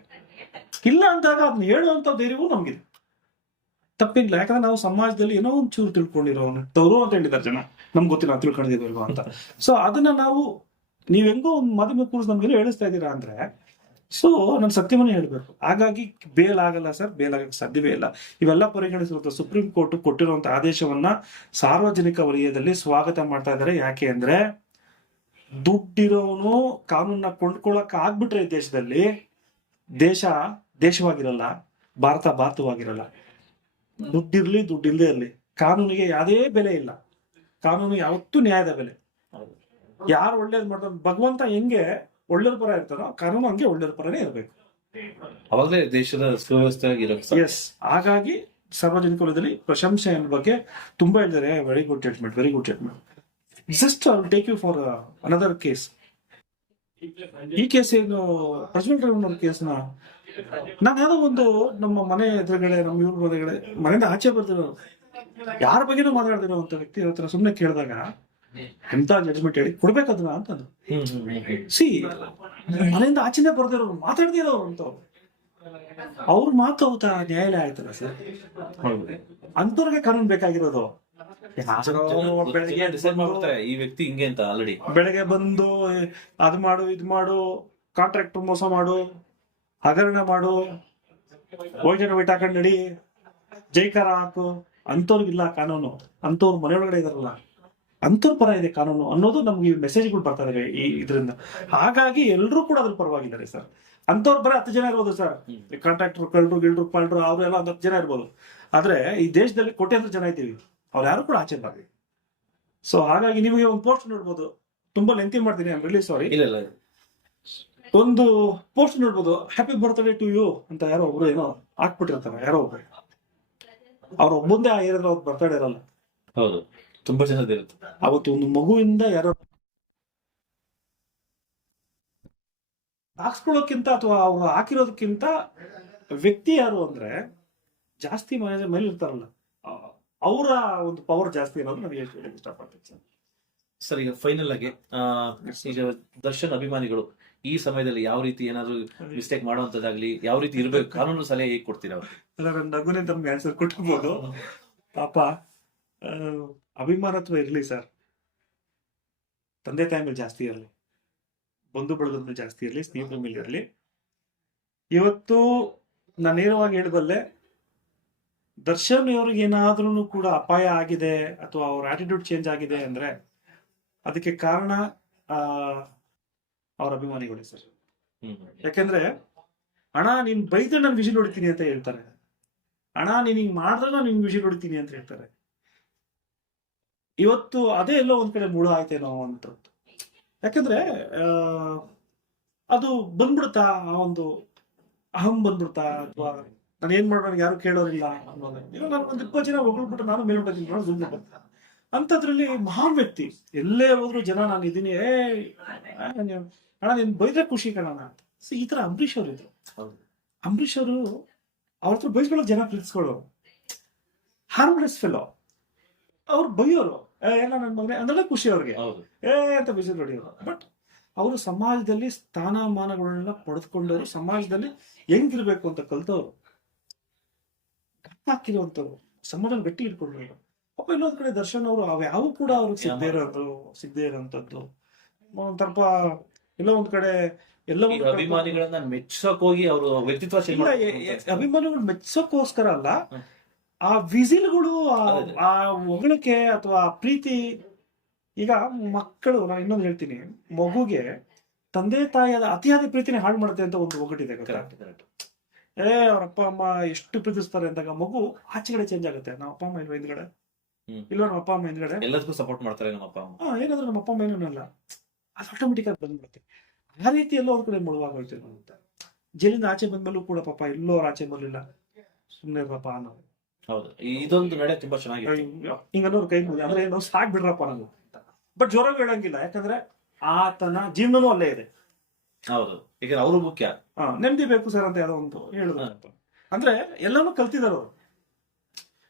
ಇಲ್ಲ ಅಂದಾಗ ಅದನ್ನ ಹೇಳುವಂತ ಧೈರ್ಯವೂ ನಮ್ಗಿದೆ. ತಪ್ಪಿಲ್ಲ. ಯಾಕಂದ್ರೆ ನಾವು ಸಮಾಜದಲ್ಲಿ ಏನೋ ಒಂದು ಚೂರು ತಿಳ್ಕೊಂಡಿರೋನು ತವರು ಅಂತ ಹೇಳಿದ್ದಾರೆ ಜನ. ನಮ್ಗೆ ಗೊತ್ತಿಲ್ಲ ತಿಳ್ಕೊಂಡಿದ್ದೀವಲ್ವಾ ಅಂತ. ಸೊ ಅದನ್ನ ನಾವು, ನೀವು ಹೆಂಗೋ ಒಂದು ಮದುವೆ ಪುರುಷ ನಮ್ಗೆ ಹೇಳಿಸ್ತಾ ಇದ್ದೀರಾ ಅಂದ್ರೆ, ಸೊ, ನಾನು ಸತ್ಯವನ್ನೇ ಹೇಳ್ಬೇಕು. ಹಾಗಾಗಿ ಬೇಲ್ ಆಗಲ್ಲ ಸರ್, ಬೇಲ್ ಆಗಕ್ಕೆ ಸಾಧ್ಯವೇ ಇಲ್ಲ. ಇವೆಲ್ಲ ಪರಿಗಣಿಸಿರುವಂತ ಸುಪ್ರೀಂ ಕೋರ್ಟ್ ಕೊಟ್ಟಿರುವಂತ ಆದೇಶವನ್ನ ಸಾರ್ವಜನಿಕ ವಲಯದಲ್ಲಿ ಸ್ವಾಗತ ಮಾಡ್ತಾ ಇದ್ದಾರೆ. ಯಾಕೆ ಅಂದ್ರೆ, ದುಡ್ಡಿರೋನು ಕಾನೂನನ್ನ ಕೊಂಡ್ಕೊಳಕ್ ಆಗ್ಬಿಟ್ರೆ ದೇಶದಲ್ಲಿ ದೇಶ ದೇಶವಾಗಿರಲ್ಲ, ಭಾರತ ಭಾರತವಾಗಿರಲ್ಲ. ದುಡ್ಡಿರ್ಲಿ ದುಡ್ಡಿಲ್ಲದೆ ಇರಲಿ. ಕಾನೂನಿಗೆ ಯಾವುದೇ ಬೆಲೆ ಇಲ್ಲ. ಕಾನೂನು ಯಾವತ್ತೂ ನ್ಯಾಯದ ಬೆಲೆ. ಯಾರು ಒಳ್ಳೇದು ಮಾಡ್ತಾರೆ ಭಗವಂತ ಹೆಂಗೆ ಒಳ್ಳೆಯ ಪರ ಇರ್ತಾರೋ ಕಾನೂನು ಹಂಗೆ ಒಳ್ಳೆಯ ಪರನೇ ಇರಬೇಕು. ಅವಾಗಲೇ ದೇಶದ ಸುವ್ಯವಸ್ಥೆ. ಎಸ್ ಹಾಗಾಗಿ ಸಾರ್ವಜನಿಕ ವಲಯದಲ್ಲಿ ಪ್ರಶಂಸೆ ಅನ್ನೋ ಬಗ್ಗೆ ತುಂಬಾ ಹೇಳಿದ್ದಾರೆ. Very good treatment very good treatment just take you for another case ಈ ಕೇಸ್ ಏನು ಪ್ರಜ್ವಲ್ ರೇವಣ್ಣ ಕೇಸ್ನ ನಾನು ಯಾವ್ದೋ ಒಂದು ನಮ್ಮ ಮನೆ ಎದುರುಗಡೆ ನಮ್ಮ ಇವ್ರ ಎದುರುಗಡೆ ಮನೆಯಿಂದ ಆಚೆ ಬರ್ತಿರೋ ಯಾರ ಬಗ್ಗೆನೂ ಮಾತಾಡ್ತಿರೋ ಅಂತ ವ್ಯಕ್ತಿ ಹತ್ರ ಸುಮ್ಮನೆ ಕೇಳಿದಾಗ ಎಂತ ಜಡ್ಜ್ಮೆಂಟ್ ಹೇಳಿ ಕೊಡ್ಬೇಕದನ್ನ ಅಂತಂದ್ರು. ಸಿ ಮನೆಯಿಂದ ಆಚೆನೆ ಬರ್ದಿರೋರು ಮಾತಾಡ್ದಿರೋರು ಅಂತ. ಅವ್ರ ಮಾತು ಅವತ ನ್ಯಾಯಾಲಯ ಆಯ್ತಲ್ಲ ಸರ್. ಅಂತವ್ರಿಗೆ ಕಾನೂನು ಬೇಕಾಗಿರೋದು. ಈ ವ್ಯಕ್ತಿ ಹಿಂಗೆ ಅಂತ ಆಲ್ರೆಡಿ ಬೆಳಗ್ಗೆ ಬಂದು ಅದ್ ಮಾಡು ಇದ್ ಮಾಡು ಕಾಂಟ್ರಾಕ್ಟ್ ಮೋಸ ಮಾಡು. ಹಗರಣ ಮಾಡು ಭೋಜನ ಬಿಟ್ಟು ಹಾಕೊಂಡ್ ನಡಿ. ಜೈಕಾರ ಹಾಕು. ಅಂತವ್ರಿಗಿಲ್ಲ ಕಾನೂನು. ಅಂತವ್ರ ಮನೆಯೊಳಗಡೆ ಇದಾರಲ್ಲ. ಅಂತವ್ರ ಪರ ಇದೆ ಕಾನೂನು ಅನ್ನೋದು ನಮ್ಗೆ ಮೆಸೇಜ್ಗಳು ಬರ್ತಾ ಇದಾವೆ ಈ ಇದರಿಂದ. ಹಾಗಾಗಿ ಎಲ್ಲರೂ ಕೂಡ ಅದ್ರ ಪರವಾಗಿದ್ದಾರೆ ಸರ್. ಅಂತವ್ರ ಬರ ಹತ್ತು ಜನ ಇರ್ಬೋದು ಸರ್. ಕಾಂಟ್ರಾಕ್ಟರ್ ಕಳ್ರು ಗಿಲ್ರು ಪಾಲ್ರು ಎಲ್ಲ ಒಂದು ಹತ್ತು ಜನ ಇರ್ಬೋದು. ಆದ್ರೆ ಈ ದೇಶದಲ್ಲಿ ಕೋಟ್ಯಾಂತರ ಜನ ಇದ್ದೀವಿ. ಅವ್ರು ಯಾರು ಕೂಡ ಆಚೆ ಮಾಡಿ ಸೊ ಹಾಗಾಗಿ ನಿಮಗೆ ಒಂದು ಪೋಸ್ಟ್ ನೋಡ್ಬೋದು. ತುಂಬಾ ಲೆಂತಿ ಮಾಡ್ತೀನಿ. ಐ ರಿಲಿ ಸಾರಿ ಇಲ್ಲ. ಒಂದು ಪೋಸ್ಟ್ ನೋಡ್ಬೋದು ಹ್ಯಾಪಿ ಬರ್ತ್ಡೇ ಟು ಯು ಅಂತ ಯಾರೋ ಒಬ್ರು ಏನೋ ಹಾಕ್ಬಿಟ್ಟಿರ್ತಾರೆ ಯಾರೋ ಒಬ್ರು. ಅವ್ರ ಮುಂದೆ ಆ ಏರಿಯಾದ ಅವ್ರ ಬರ್ತ್ಡೇ ಇರಲ್ಲ ಹೌದು. ತುಂಬಾ ಜನದ ಇರುತ್ತೆ. ಅವತ್ತು ಒಂದು ಮಗುವಿಂದ ಯಾರೋ ಹಾಕ್ಸ್ಕೊಳ್ಳೋಕ್ಕಿಂತ ಅಥವಾ ಅವ್ರು ಹಾಕಿರೋದಕ್ಕಿಂತ ವ್ಯಕ್ತಿ ಯಾರು ಅಂದ್ರೆ ಜಾಸ್ತಿ ಮನೆ ಮೇಲೆ ಇರ್ತಾರಲ್ಲ. ಅವರ ಒಂದು ಪವರ್ ಜಾಸ್ತಿ ಇರೋದು ನನಗೆ ಇಷ್ಟಪಡ್ತೀನಿ ಸರ್. ಈಗ ಫೈನಲ್ ಆಗಿ ದರ್ಶನ್ ಅಭಿಮಾನಿಗಳು ಈ ಸಮಯದಲ್ಲಿ ಯಾವ ರೀತಿ ಏನಾದ್ರು ಮಿಸ್ಟೇಕ್ ಮಾಡುವಂತದ್ದಾಗ್ಲಿ ಯಾವ ರೀತಿ ಇರ್ಬೇಕು ಕಾನೂನು ಸಲಹೆ ಹೇಗೆ ಕೊಡ್ತೀರಾ ಅವ್ರು? ನಗುನೇ ತಮ್ಗೆ ಆನ್ಸರ್ ಕೊಟ್ಟಿರ್ಬೋದು ಪಾಪ ಅಭಿಮಾನತ್ವ ಇರಲಿ ಸರ್. ತಂದೆ ತಾಯಿ ಮೇಲೆ ಜಾಸ್ತಿ ಇರಲಿ. ಬಂಧು ಬಳಗದ ಮೇಲೆ ಜಾಸ್ತಿ ಇರಲಿ ಸ್ನೇಹಿತರ ಮೇಲೆ ಇರಲಿ. ಇವತ್ತು ನಾನು ನೇರವಾಗಿ ಹೇಳಬಲ್ಲೆ ದರ್ಶನ್ ಅವ್ರಿಗೆ ಏನಾದ್ರೂ ಕೂಡ ಅಪಾಯ ಆಗಿದೆ ಅಥವಾ ಅವ್ರ ಆಟಿಟ್ಯೂಡ್ ಚೇಂಜ್ ಆಗಿದೆ ಅಂದ್ರೆ ಅದಕ್ಕೆ ಕಾರಣ ಆ, ಅವ್ರ ಅಭಿಮಾನಿಗಳು ಸರ್. ಯಾಕೆಂದ್ರೆ ಅಣ್ಣ ನೀನ್ ಬೈದ್ರೆ ನಾನು ವಿಷಲ್ ಹೊಡಿತೀನಿ ಅಂತ ಹೇಳ್ತಾರೆ. ಅಣ್ಣ ನೀನ್ ಹಿಂಗ್ ಮಾಡಿದ್ರೆ ನಾನು ನಿನ್ ವಿಷಲ್ ಹೊಡಿತೀನಿ ಅಂತ ಹೇಳ್ತಾರೆ. ಇವತ್ತು ಅದೇ ಎಲ್ಲೋ ಒಂದ್ ಕಡೆ ಮುಳು ಆಯ್ತೇನೋ ಅಂತ ಯಾಕಂದ್ರೆ ಅದು ಬಂದ್ಬಿಡುತ್ತಾ ಆ ಒಂದು ಅಹಂ ಬಂದ್ಬಿಡ್ತಾ ಅಥವಾ ನಾನು ಏನ್ ಮಾಡೋಣ ಯಾರು ಕೇಳೋರಿಲ್ಲ ಅನ್ನೋದು. ನಾನು ಒಂದ್ ಇಪ್ಪತ್ತು ಜನ ಹೊಗಳ್ಬಿಟ್ಟು ನಾನು ಮೇಲ್ಬಿಟ್ಟಿದ್ದೀನಿ ನಾನು ಸುಮ್ಮನೆ ಅಂತದ್ರಲ್ಲಿ ಮಹಾನ್ ವ್ಯಕ್ತಿ. ಎಲ್ಲೇ ಹೋದ್ರು ಜನ ನಾನು ಇದೀನಿ ಏ ಅಣ್ಣ ನೀನ್ ಬೈದ್ರೆ ಖುಷಿ ಕಣ ಅಂತ ಸೊ ಈ ತರ ಅಂಬರೀಶ್ ಅವರು ಇದ್ರು. ಹೌದು. ಅಂಬರೀಶ್ ಅವರು ಅವ್ರ ಹತ್ರ ಬೈಸ್ಕೊಳ್ಳೋ ಜನ ಪ್ರೀತಿಸ್ಕೊಳ್ಳೋ ಹಾರ್ಮ್ಲೆಸ್ ಫೆಲೋ ಅವ್ರು ಬೈಯೋರು. ಎಲ್ಲ ಮಗನೇ ಅಂದ್ರೆ ಖುಷಿ ಅವ್ರಿಗೆ. ಏ ಅಂತ ಬಿಸಿಲು ಹೊಡಿಯೋರು. ಬಟ್ ಅವರು ಸಮಾಜದಲ್ಲಿ ಸ್ಥಾನಮಾನಗಳನ್ನ ಪಡೆದುಕೊಂಡವರು ಸಮಾಜದಲ್ಲಿ ಹೆಂಗಿರ್ಬೇಕು ಅಂತ ಕಲ್ತವ್ರು ಹಾಕಿರುವಂತವ್ರು ಸಮಾಜದಲ್ಲಿ ಗಟ್ಟಿ ಇಟ್ಕೊಂಡ್ರು ಪಾಪ ಇನ್ನೊಂದ್ ಕಡೆ ದರ್ಶನ್ ಅವರು ಅವ್ಯಾವು ಕೂಡ ಅವ್ರಿಗೆ ಸಿಗದೆ ಇರೋದು ಸಿಗದೆ ಇರೋಂಥದ್ದು. ಒಂದ್ ಸ್ವಲ್ಪ ಎಲ್ಲೋ ಒಂದ್ ಕಡೆ ಎಲ್ಲ ಅಭಿಮಾನಿಗಳನ್ನ ಮೆಚ್ಚಕ್ ಹೋಗಿ ಅವರು ವ್ಯಕ್ತಿತ್ವ ಇಲ್ಲ, ಅಭಿಮಾನಿಗಳು ಮೆಚ್ಚೋಕ್ಕೋಸ್ಕರ ಅಲ್ಲ ಹ್ಮ್. ಆ ವಿಸಿಲ್ಗಳು ಆ-. ಆ ಹೊಗಳಿಕೆ ಅಥವಾ ಪ್ರೀತಿ ಈಗ ಮಕ್ಕಳು ನಾನು ಇನ್ನೊಂದು ಹೇಳ್ತೀನಿ. ಮಗುಗೆ ತಂದೆ ತಾಯಿಯಾದ ಅತಿಯಾದ ಪ್ರೀತಿನೇ ಹಾಳು ಮಾಡುತ್ತೆ ಅಂತ ಒಂದು ಒಗಟಿದೆ ಗೊತ್ತಾ? ಏ ಅವ್ರ ಅಪ್ಪ ಅಮ್ಮ ಎಷ್ಟು ಪ್ರೀತಿಸ್ತಾರೆ ಅಂದಾಗ ಮಗು ಆಚೆಗಡೆ ಚೇಂಜ್ ಆಗುತ್ತೆ. ನಮ್ಮ ಅಪ್ಪ ಅಮ್ಮ ಇಲ್ವಾ ಹಿಂದ್ಗಡೆ? ಹ್ಮ್. ಇಲ್ವಾ ನಮ್ಮ ಅಪ್ಪ ಅಮ್ಮ ಹಿಂದ್ಗಡೆ? ಎಲ್ಲದಕ್ಕೂ ಸಪೋರ್ಟ್ ಮಾಡ್ತಾರೆ ನಮ್ಮ ಅಪ್ಪ ಅಮ್ಮ. ಹಾ ಏನಾದ್ರೂ ನಮ್ಮ ಅಪ್ಪ ಅಮ್ಮ ಏನೂ ಅಲ್ಲ ಅದು ಆಟೋಮೆಟಿಕ್ ಆಗಿ ಬಂದ್ಬಿಡುತ್ತೆ. ಆ ರೀತಿ ಎಲ್ಲೋ ಅವ್ರ ಕಡೆ ಮುಳುವಾಗ ನಾವು ಅಂತ. ಜೈಲಿಂದ ಆಚೆ ಬಂದ್ಮೇಲೂ ಕೂಡ ಪಾಪ ಎಲ್ಲೋ ಅವ್ರ ಆಚೆ ಬರಲಿಲ್ಲ ಸುಮ್ಮನೆ ಪಾಪ ಅನ್ನೋ ಹೌದು. ಇದೊಂದು ನಡೆ ತುಂಬಾ ಚೆನ್ನಾಗಿದೆ ಹಿಂಗನ್ನೋರು ಕೈ ಮುಗಿ ಅಂದ್ರೆ ನಾವು ಸಾಕ್ ಬಿಡ್ರಪ್ಪ ನಾನು ಬಟ್ ಜ್ವರ ಹೇಳಂಗಿಲ್ಲ. ಯಾಕಂದ್ರೆ ಆತನ ಜೀವನನೂ ಅಲ್ಲೇ ಇದೆ. ಹೌದು. ಈಗ ಅವರು ಮುಖ್ಯ. ಹಾ ನೆಮ್ಮದಿ ಬೇಕು ಸರ್ ಅಂತ ಯಾವ್ದೋ ಒಂದು ಹೇಳಿದ್ರು. ಅಂದ್ರೆ ಎಲ್ಲಾನು ಕಲ್ತಿದಾರ ಅವರು.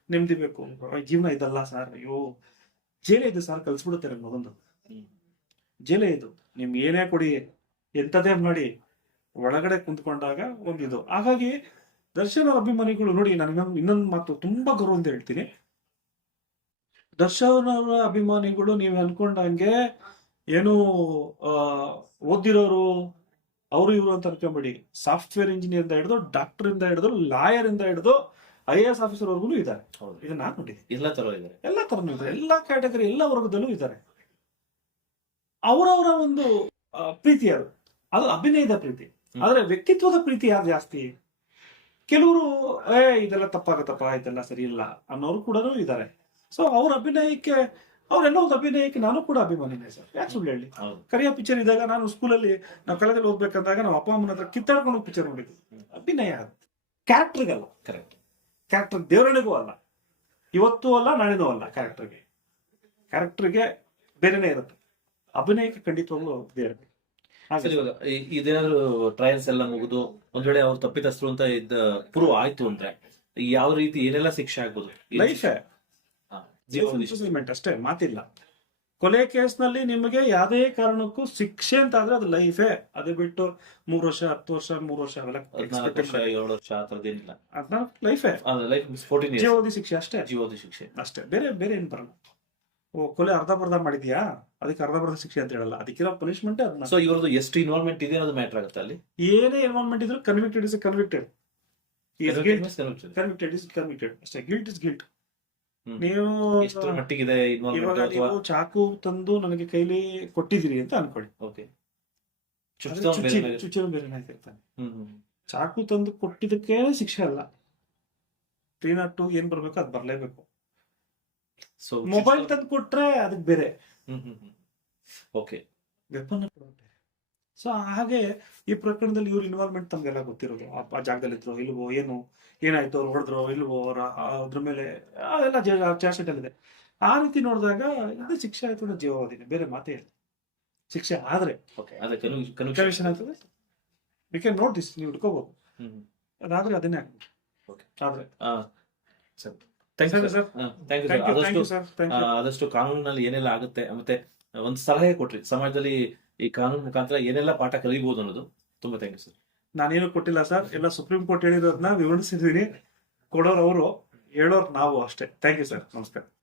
ನೆಮ್ಮದಿ ಬೇಕು. ಜೀವನ ಇದಲ್ಲ ಸರ್. ಅಯ್ಯೋ ಜೇಲೇ ಇದು ಸರ್. ಕಲ್ಸ್ಬಿಡುತ್ತೆ ನಮ್ಗೆ ಹ್ಮ್. ಜೇಲೇ ಇದು. ನಿಮ್ಗೆ ಏನೇ ಕೊಡಿ ಎಂತದೇ ಮಾಡಿ ಒಳಗಡೆ ಕುಂತ್ಕೊಂಡಾಗ ಒಂದಿದು. ಹಾಗಾಗಿ ದರ್ಶನ ಅಭಿಮಾನಿಗಳು ನೋಡಿ ನಾನು ಇನ್ನೊಂದು ಇನ್ನೊಂದು ಮಾತು ತುಂಬಾ ಗೌರವದಿಂದ ಹೇಳ್ತೀನಿ. ದರ್ಶನ್ ಅವರ ಅಭಿಮಾನಿಗಳು ನೀವು ಅನ್ಕೊಂಡಂಗೆ ಏನು ಓದಿರೋರು ಅವರು ಇವರು ಅಂತ ಅನ್ಕೊಂಬೇಡಿ. ಸಾಫ್ಟ್ವೇರ್ ಇಂಜಿನಿಯರ್ ಇಂದ ಹಿಡಿದು ಡಾಕ್ಟರ್ ಇಂದ ಹಿಡಿದು ಲಾಯರ್ ಇಂದ ಹಿಡಿದು ಐ ಎ ಎಸ್ ಆಫೀಸರ್ ವರ್ಗು ಇದ್ದಾರೆ ಇದು ನಾನು ನೋಡಿದ್ದೀನಿ. ಎಲ್ಲ ತರ ಇದ್ದಾರೆ. ಎಲ್ಲ ತರನೂ ಇದ್ದಾರೆ. ಎಲ್ಲ ಕ್ಯಾಟಗರಿ ಎಲ್ಲ ವರ್ಗದಲ್ಲೂ ಇದ್ದಾರೆ. ಅವರವರ ಒಂದು ಪ್ರೀತಿ ಅದು. ಅದು ಅಭಿನಯದ ಪ್ರೀತಿ. ಆದ್ರೆ ವ್ಯಕ್ತಿತ್ವದ ಪ್ರೀತಿ ಯಾರು ಜಾಸ್ತಿ? ಕೆಲವರು ಏ ಇದೆಲ್ಲ ತಪ್ಪಾಗತ್ತಪ್ಪ ಇದೆಲ್ಲ ಸರಿ ಇಲ್ಲ ಅನ್ನೋರು ಕೂಡ ಇದ್ದಾರೆ. ಸೊ ಅವ್ರ ಅಭಿನಯಕ್ಕೆ ಅವ್ರೆಲ್ಲ ಒಂದು ಅಭಿನಯಕ್ಕೆ ನಾನು ಕೂಡ ಅಭಿಮಾನಿನೇ ಸರ್. ಯಾಕೆ ಸುಳ್ಳು ಹೇಳಿ? ಕರಿಯ ಪಿಕ್ಚರ್ ಇದ್ದಾಗ ನಾನು ಸ್ಕೂಲಲ್ಲಿ ನಾವು ಕಳೆದಲ್ಲಿ ಓದ್ಬೇಕಂದಾಗ ನಾವು ಅಪ್ಪ ಅಮ್ಮನ ಹತ್ರ ಕಿತ್ತಾಡ್ಕೊಂಡು ಪಿಕ್ಚರ್ ನೋಡಿದ್ವಿ ಅಭಿನಯ ಅದು. ಕ್ಯಾರೆಕ್ಟರ್ಗಲ್ಲ ಕರೆಕ್ಟ್ ಕ್ಯಾರೆಕ್ಟರ್ ದೇವರಣಿಗೂ ಅಲ್ಲ. ಇವತ್ತು ಅಲ್ಲ ನಾಳೆನೂ ಅಲ್ಲ ಕ್ಯಾರೆಕ್ಟರ್ಗೆ ಕ್ಯಾರೆಕ್ಟರ್ಗೆ ಬೇರೆನೇ ಇರುತ್ತೆ. ಅಭಿನಯಕ್ಕೆ ಖಂಡಿತವಾಗ್ಲೂ ಇದೆ ಇದೇನಾದ್ರು ಟ್ರಯಲ್ಸ್ ಎಲ್ಲ ಮುಗಿದು ಒಂದ್ ವೇಳೆ ಅವ್ರು ತಪ್ಪಿತಸ್ಥರು ಅಂತ ಇದ್ದ ಪ್ರೂವ್ ಆಯ್ತು ಅಂದ್ರೆ ಯಾವ ರೀತಿ ಏನೆಲ್ಲ ಶಿಕ್ಷೆ ಆಗ್ಬೋದು? ಲೈಫ್. ಅಷ್ಟೇ ಮಾತಿಲ್ಲ. ಕೊಲೆ ಕೇಸ್ನಲ್ಲಿ ನಿಮಗೆ ಯಾವುದೇ ಕಾರಣಕ್ಕೂ ಶಿಕ್ಷೆ ಅಂತ ಆದ್ರೆ ಅದು ಲೈಫೇ. ಅದು ಬಿಟ್ಟು ಮೂರ್ ವರ್ಷ ಹತ್ತು ವರ್ಷ ಮೂರು ವರ್ಷ ಅವೆಲ್ಲ ಏಳು ವರ್ಷ ಆ ಥರದ್ದೇನಿಲ್ಲ ಲೈಫೇ. ಜೀವಾವಧಿ ಶಿಕ್ಷೆ ಅಷ್ಟೇ. ಜೀವೋದಿ ಶಿಕ್ಷೆ. ಅಷ್ಟೇ ಬೇರೆ ಬೇರೆ ಏನ್ ಬರಲ್ಲ. ಓ ಕೊಲೆ ಅರ್ಧ ಬರ್ಧ ಮಾಡಿದ್ಯಾ? ಅದಕ್ಕೆ ಅರ್ಧ ಬರ್ಧ ಶಿಕ್ಷೆ ಅಂತ ಹೇಳಲ್ಲ. ಅದಕ್ಕೆ ಪನಿಷ್ಮೆಂಟ್ ಅದನ್ನ ಸೊ ಇವ್ರದ್ದು ಎಷ್ಟು ಇನ್ವಾಲ್ವ್ಮೆಂಟ್ ಇದೆ ಅನ್ನೋದು ಮ್ಯಾಟರ್ ಆಗುತ್ತೆ ಅಲ್ಲಿ? ಏನೇ ಇನ್ವಾಲ್ವ್ಮೆಂಟ್ ಇದ್ರು convicted is convicted convicted is convicted ಅಷ್ಟೇ ಗಿಲ್ಟ್ ಇಸ್ ಗಿಲ್ಟ್ ನೀವು ಮಟ್ಟಿಗಿದೆ ಇವಾಗ ನೀವು ಚಾಕು ತಂದು ನನಗೆ ಕೈಲಿ ಕೊಟ್ಟಿದ್ದೀರಿ ಅಂತ ಅನ್ಕೊಳ್ಳಿ. ಓಕೆ ಚುಚ್ಚಿನ ಬೇರೆ ಇರ್ತಾನೆ ಚಾಕು ತಂದು ಕೊಟ್ಟಿದ್ದಕ್ಕೆ ಶಿಕ್ಷೆ ಅಲ್ಲ. ತ್ರೀ ನಾಟ್ ಟು ಏನ್ ಬರ್ಬೇಕು ಅದ್ ಬರ್ಲೇಬೇಕು. ಸೊ ಮೊಬೈಲ್ ತಂದು ಕೊಟ್ರೆ ಅದಕ್ಕೆ ಬೇರೆ. ಓಕೆ ವೆಪನ್ ಸೊ ಹಾಗೆ ಈ ಪ್ರಕರಣದಲ್ಲಿ ಇವ್ರ ಇನ್ವಾಲ್ವ್ಮೆಂಟ್ ತಮ್ಗೆಲ್ಲ ಗೊತ್ತಿರೋದು. ಆ ಜಾಗದಲ್ಲಿ ಇದ್ರು ಇಲ್ವೋ ಏನು ಏನಾಯ್ತು ಅವ್ರು ಹೊಡೆದ್ರು ಇಲ್ವೋ ಅವ್ರ ಅದ್ರ ಮೇಲೆ ಅದೆಲ್ಲ ಚಾರ್ಜ್ ಇದೆ ಆ ರೀತಿ ನೋಡಿದಾಗ ಇದು ಶಿಕ್ಷೆ ಆಯ್ತು ಜೀವಾವಧಿನೇ ಬೇರೆ ಮಾತೇ ಇಲ್ಲ. ಶಿಕ್ಷೆ ಆದ್ರೆ ಕನ್ವಿಷನ್ ಆಯ್ತದೆ ಯು ಕ್ಯಾನ್ ನೋಟ್ ದಿಸ್ ನೀವು ಹಿಡ್ಕೋಬಹುದು ಅದಾದ್ರೆ ಅದನ್ನೇ ಓಕೆ ಆದ್ರೆ ಸರ್. ಆದಷ್ಟು ಕಾನೂನಿನಲ್ಲಿ ಏನೆಲ್ಲ ಆಗುತ್ತೆ ಮತ್ತೆ ಒಂದು ಸಲಹೆ ಕೊಟ್ರಿ ಸಮಾಜದಲ್ಲಿ ಈ ಕಾನೂನು ಮುಖಾಂತರ ಏನೆಲ್ಲ ಪಾಠ ಕಲಿಬಹುದು ಅನ್ನೋದು ತುಂಬಾ ಥ್ಯಾಂಕ್ ಯು ಸರ್ ನಾನೇನು ಕೊಟ್ಟಿಲ್ಲ ಸರ್ ಎಲ್ಲ ಸುಪ್ರೀಂ ಕೋರ್ಟ್ ಹೇಳಿರೋದನ್ನ ವಿವರಿಸಿದೀನಿ. ಕೊಡೋರು ಅವರು ಹೇಳೋರು ನಾವು ಅಷ್ಟೇ. ಥ್ಯಾಂಕ್ ಯು ಸರ್ ನಮಸ್ಕಾರ.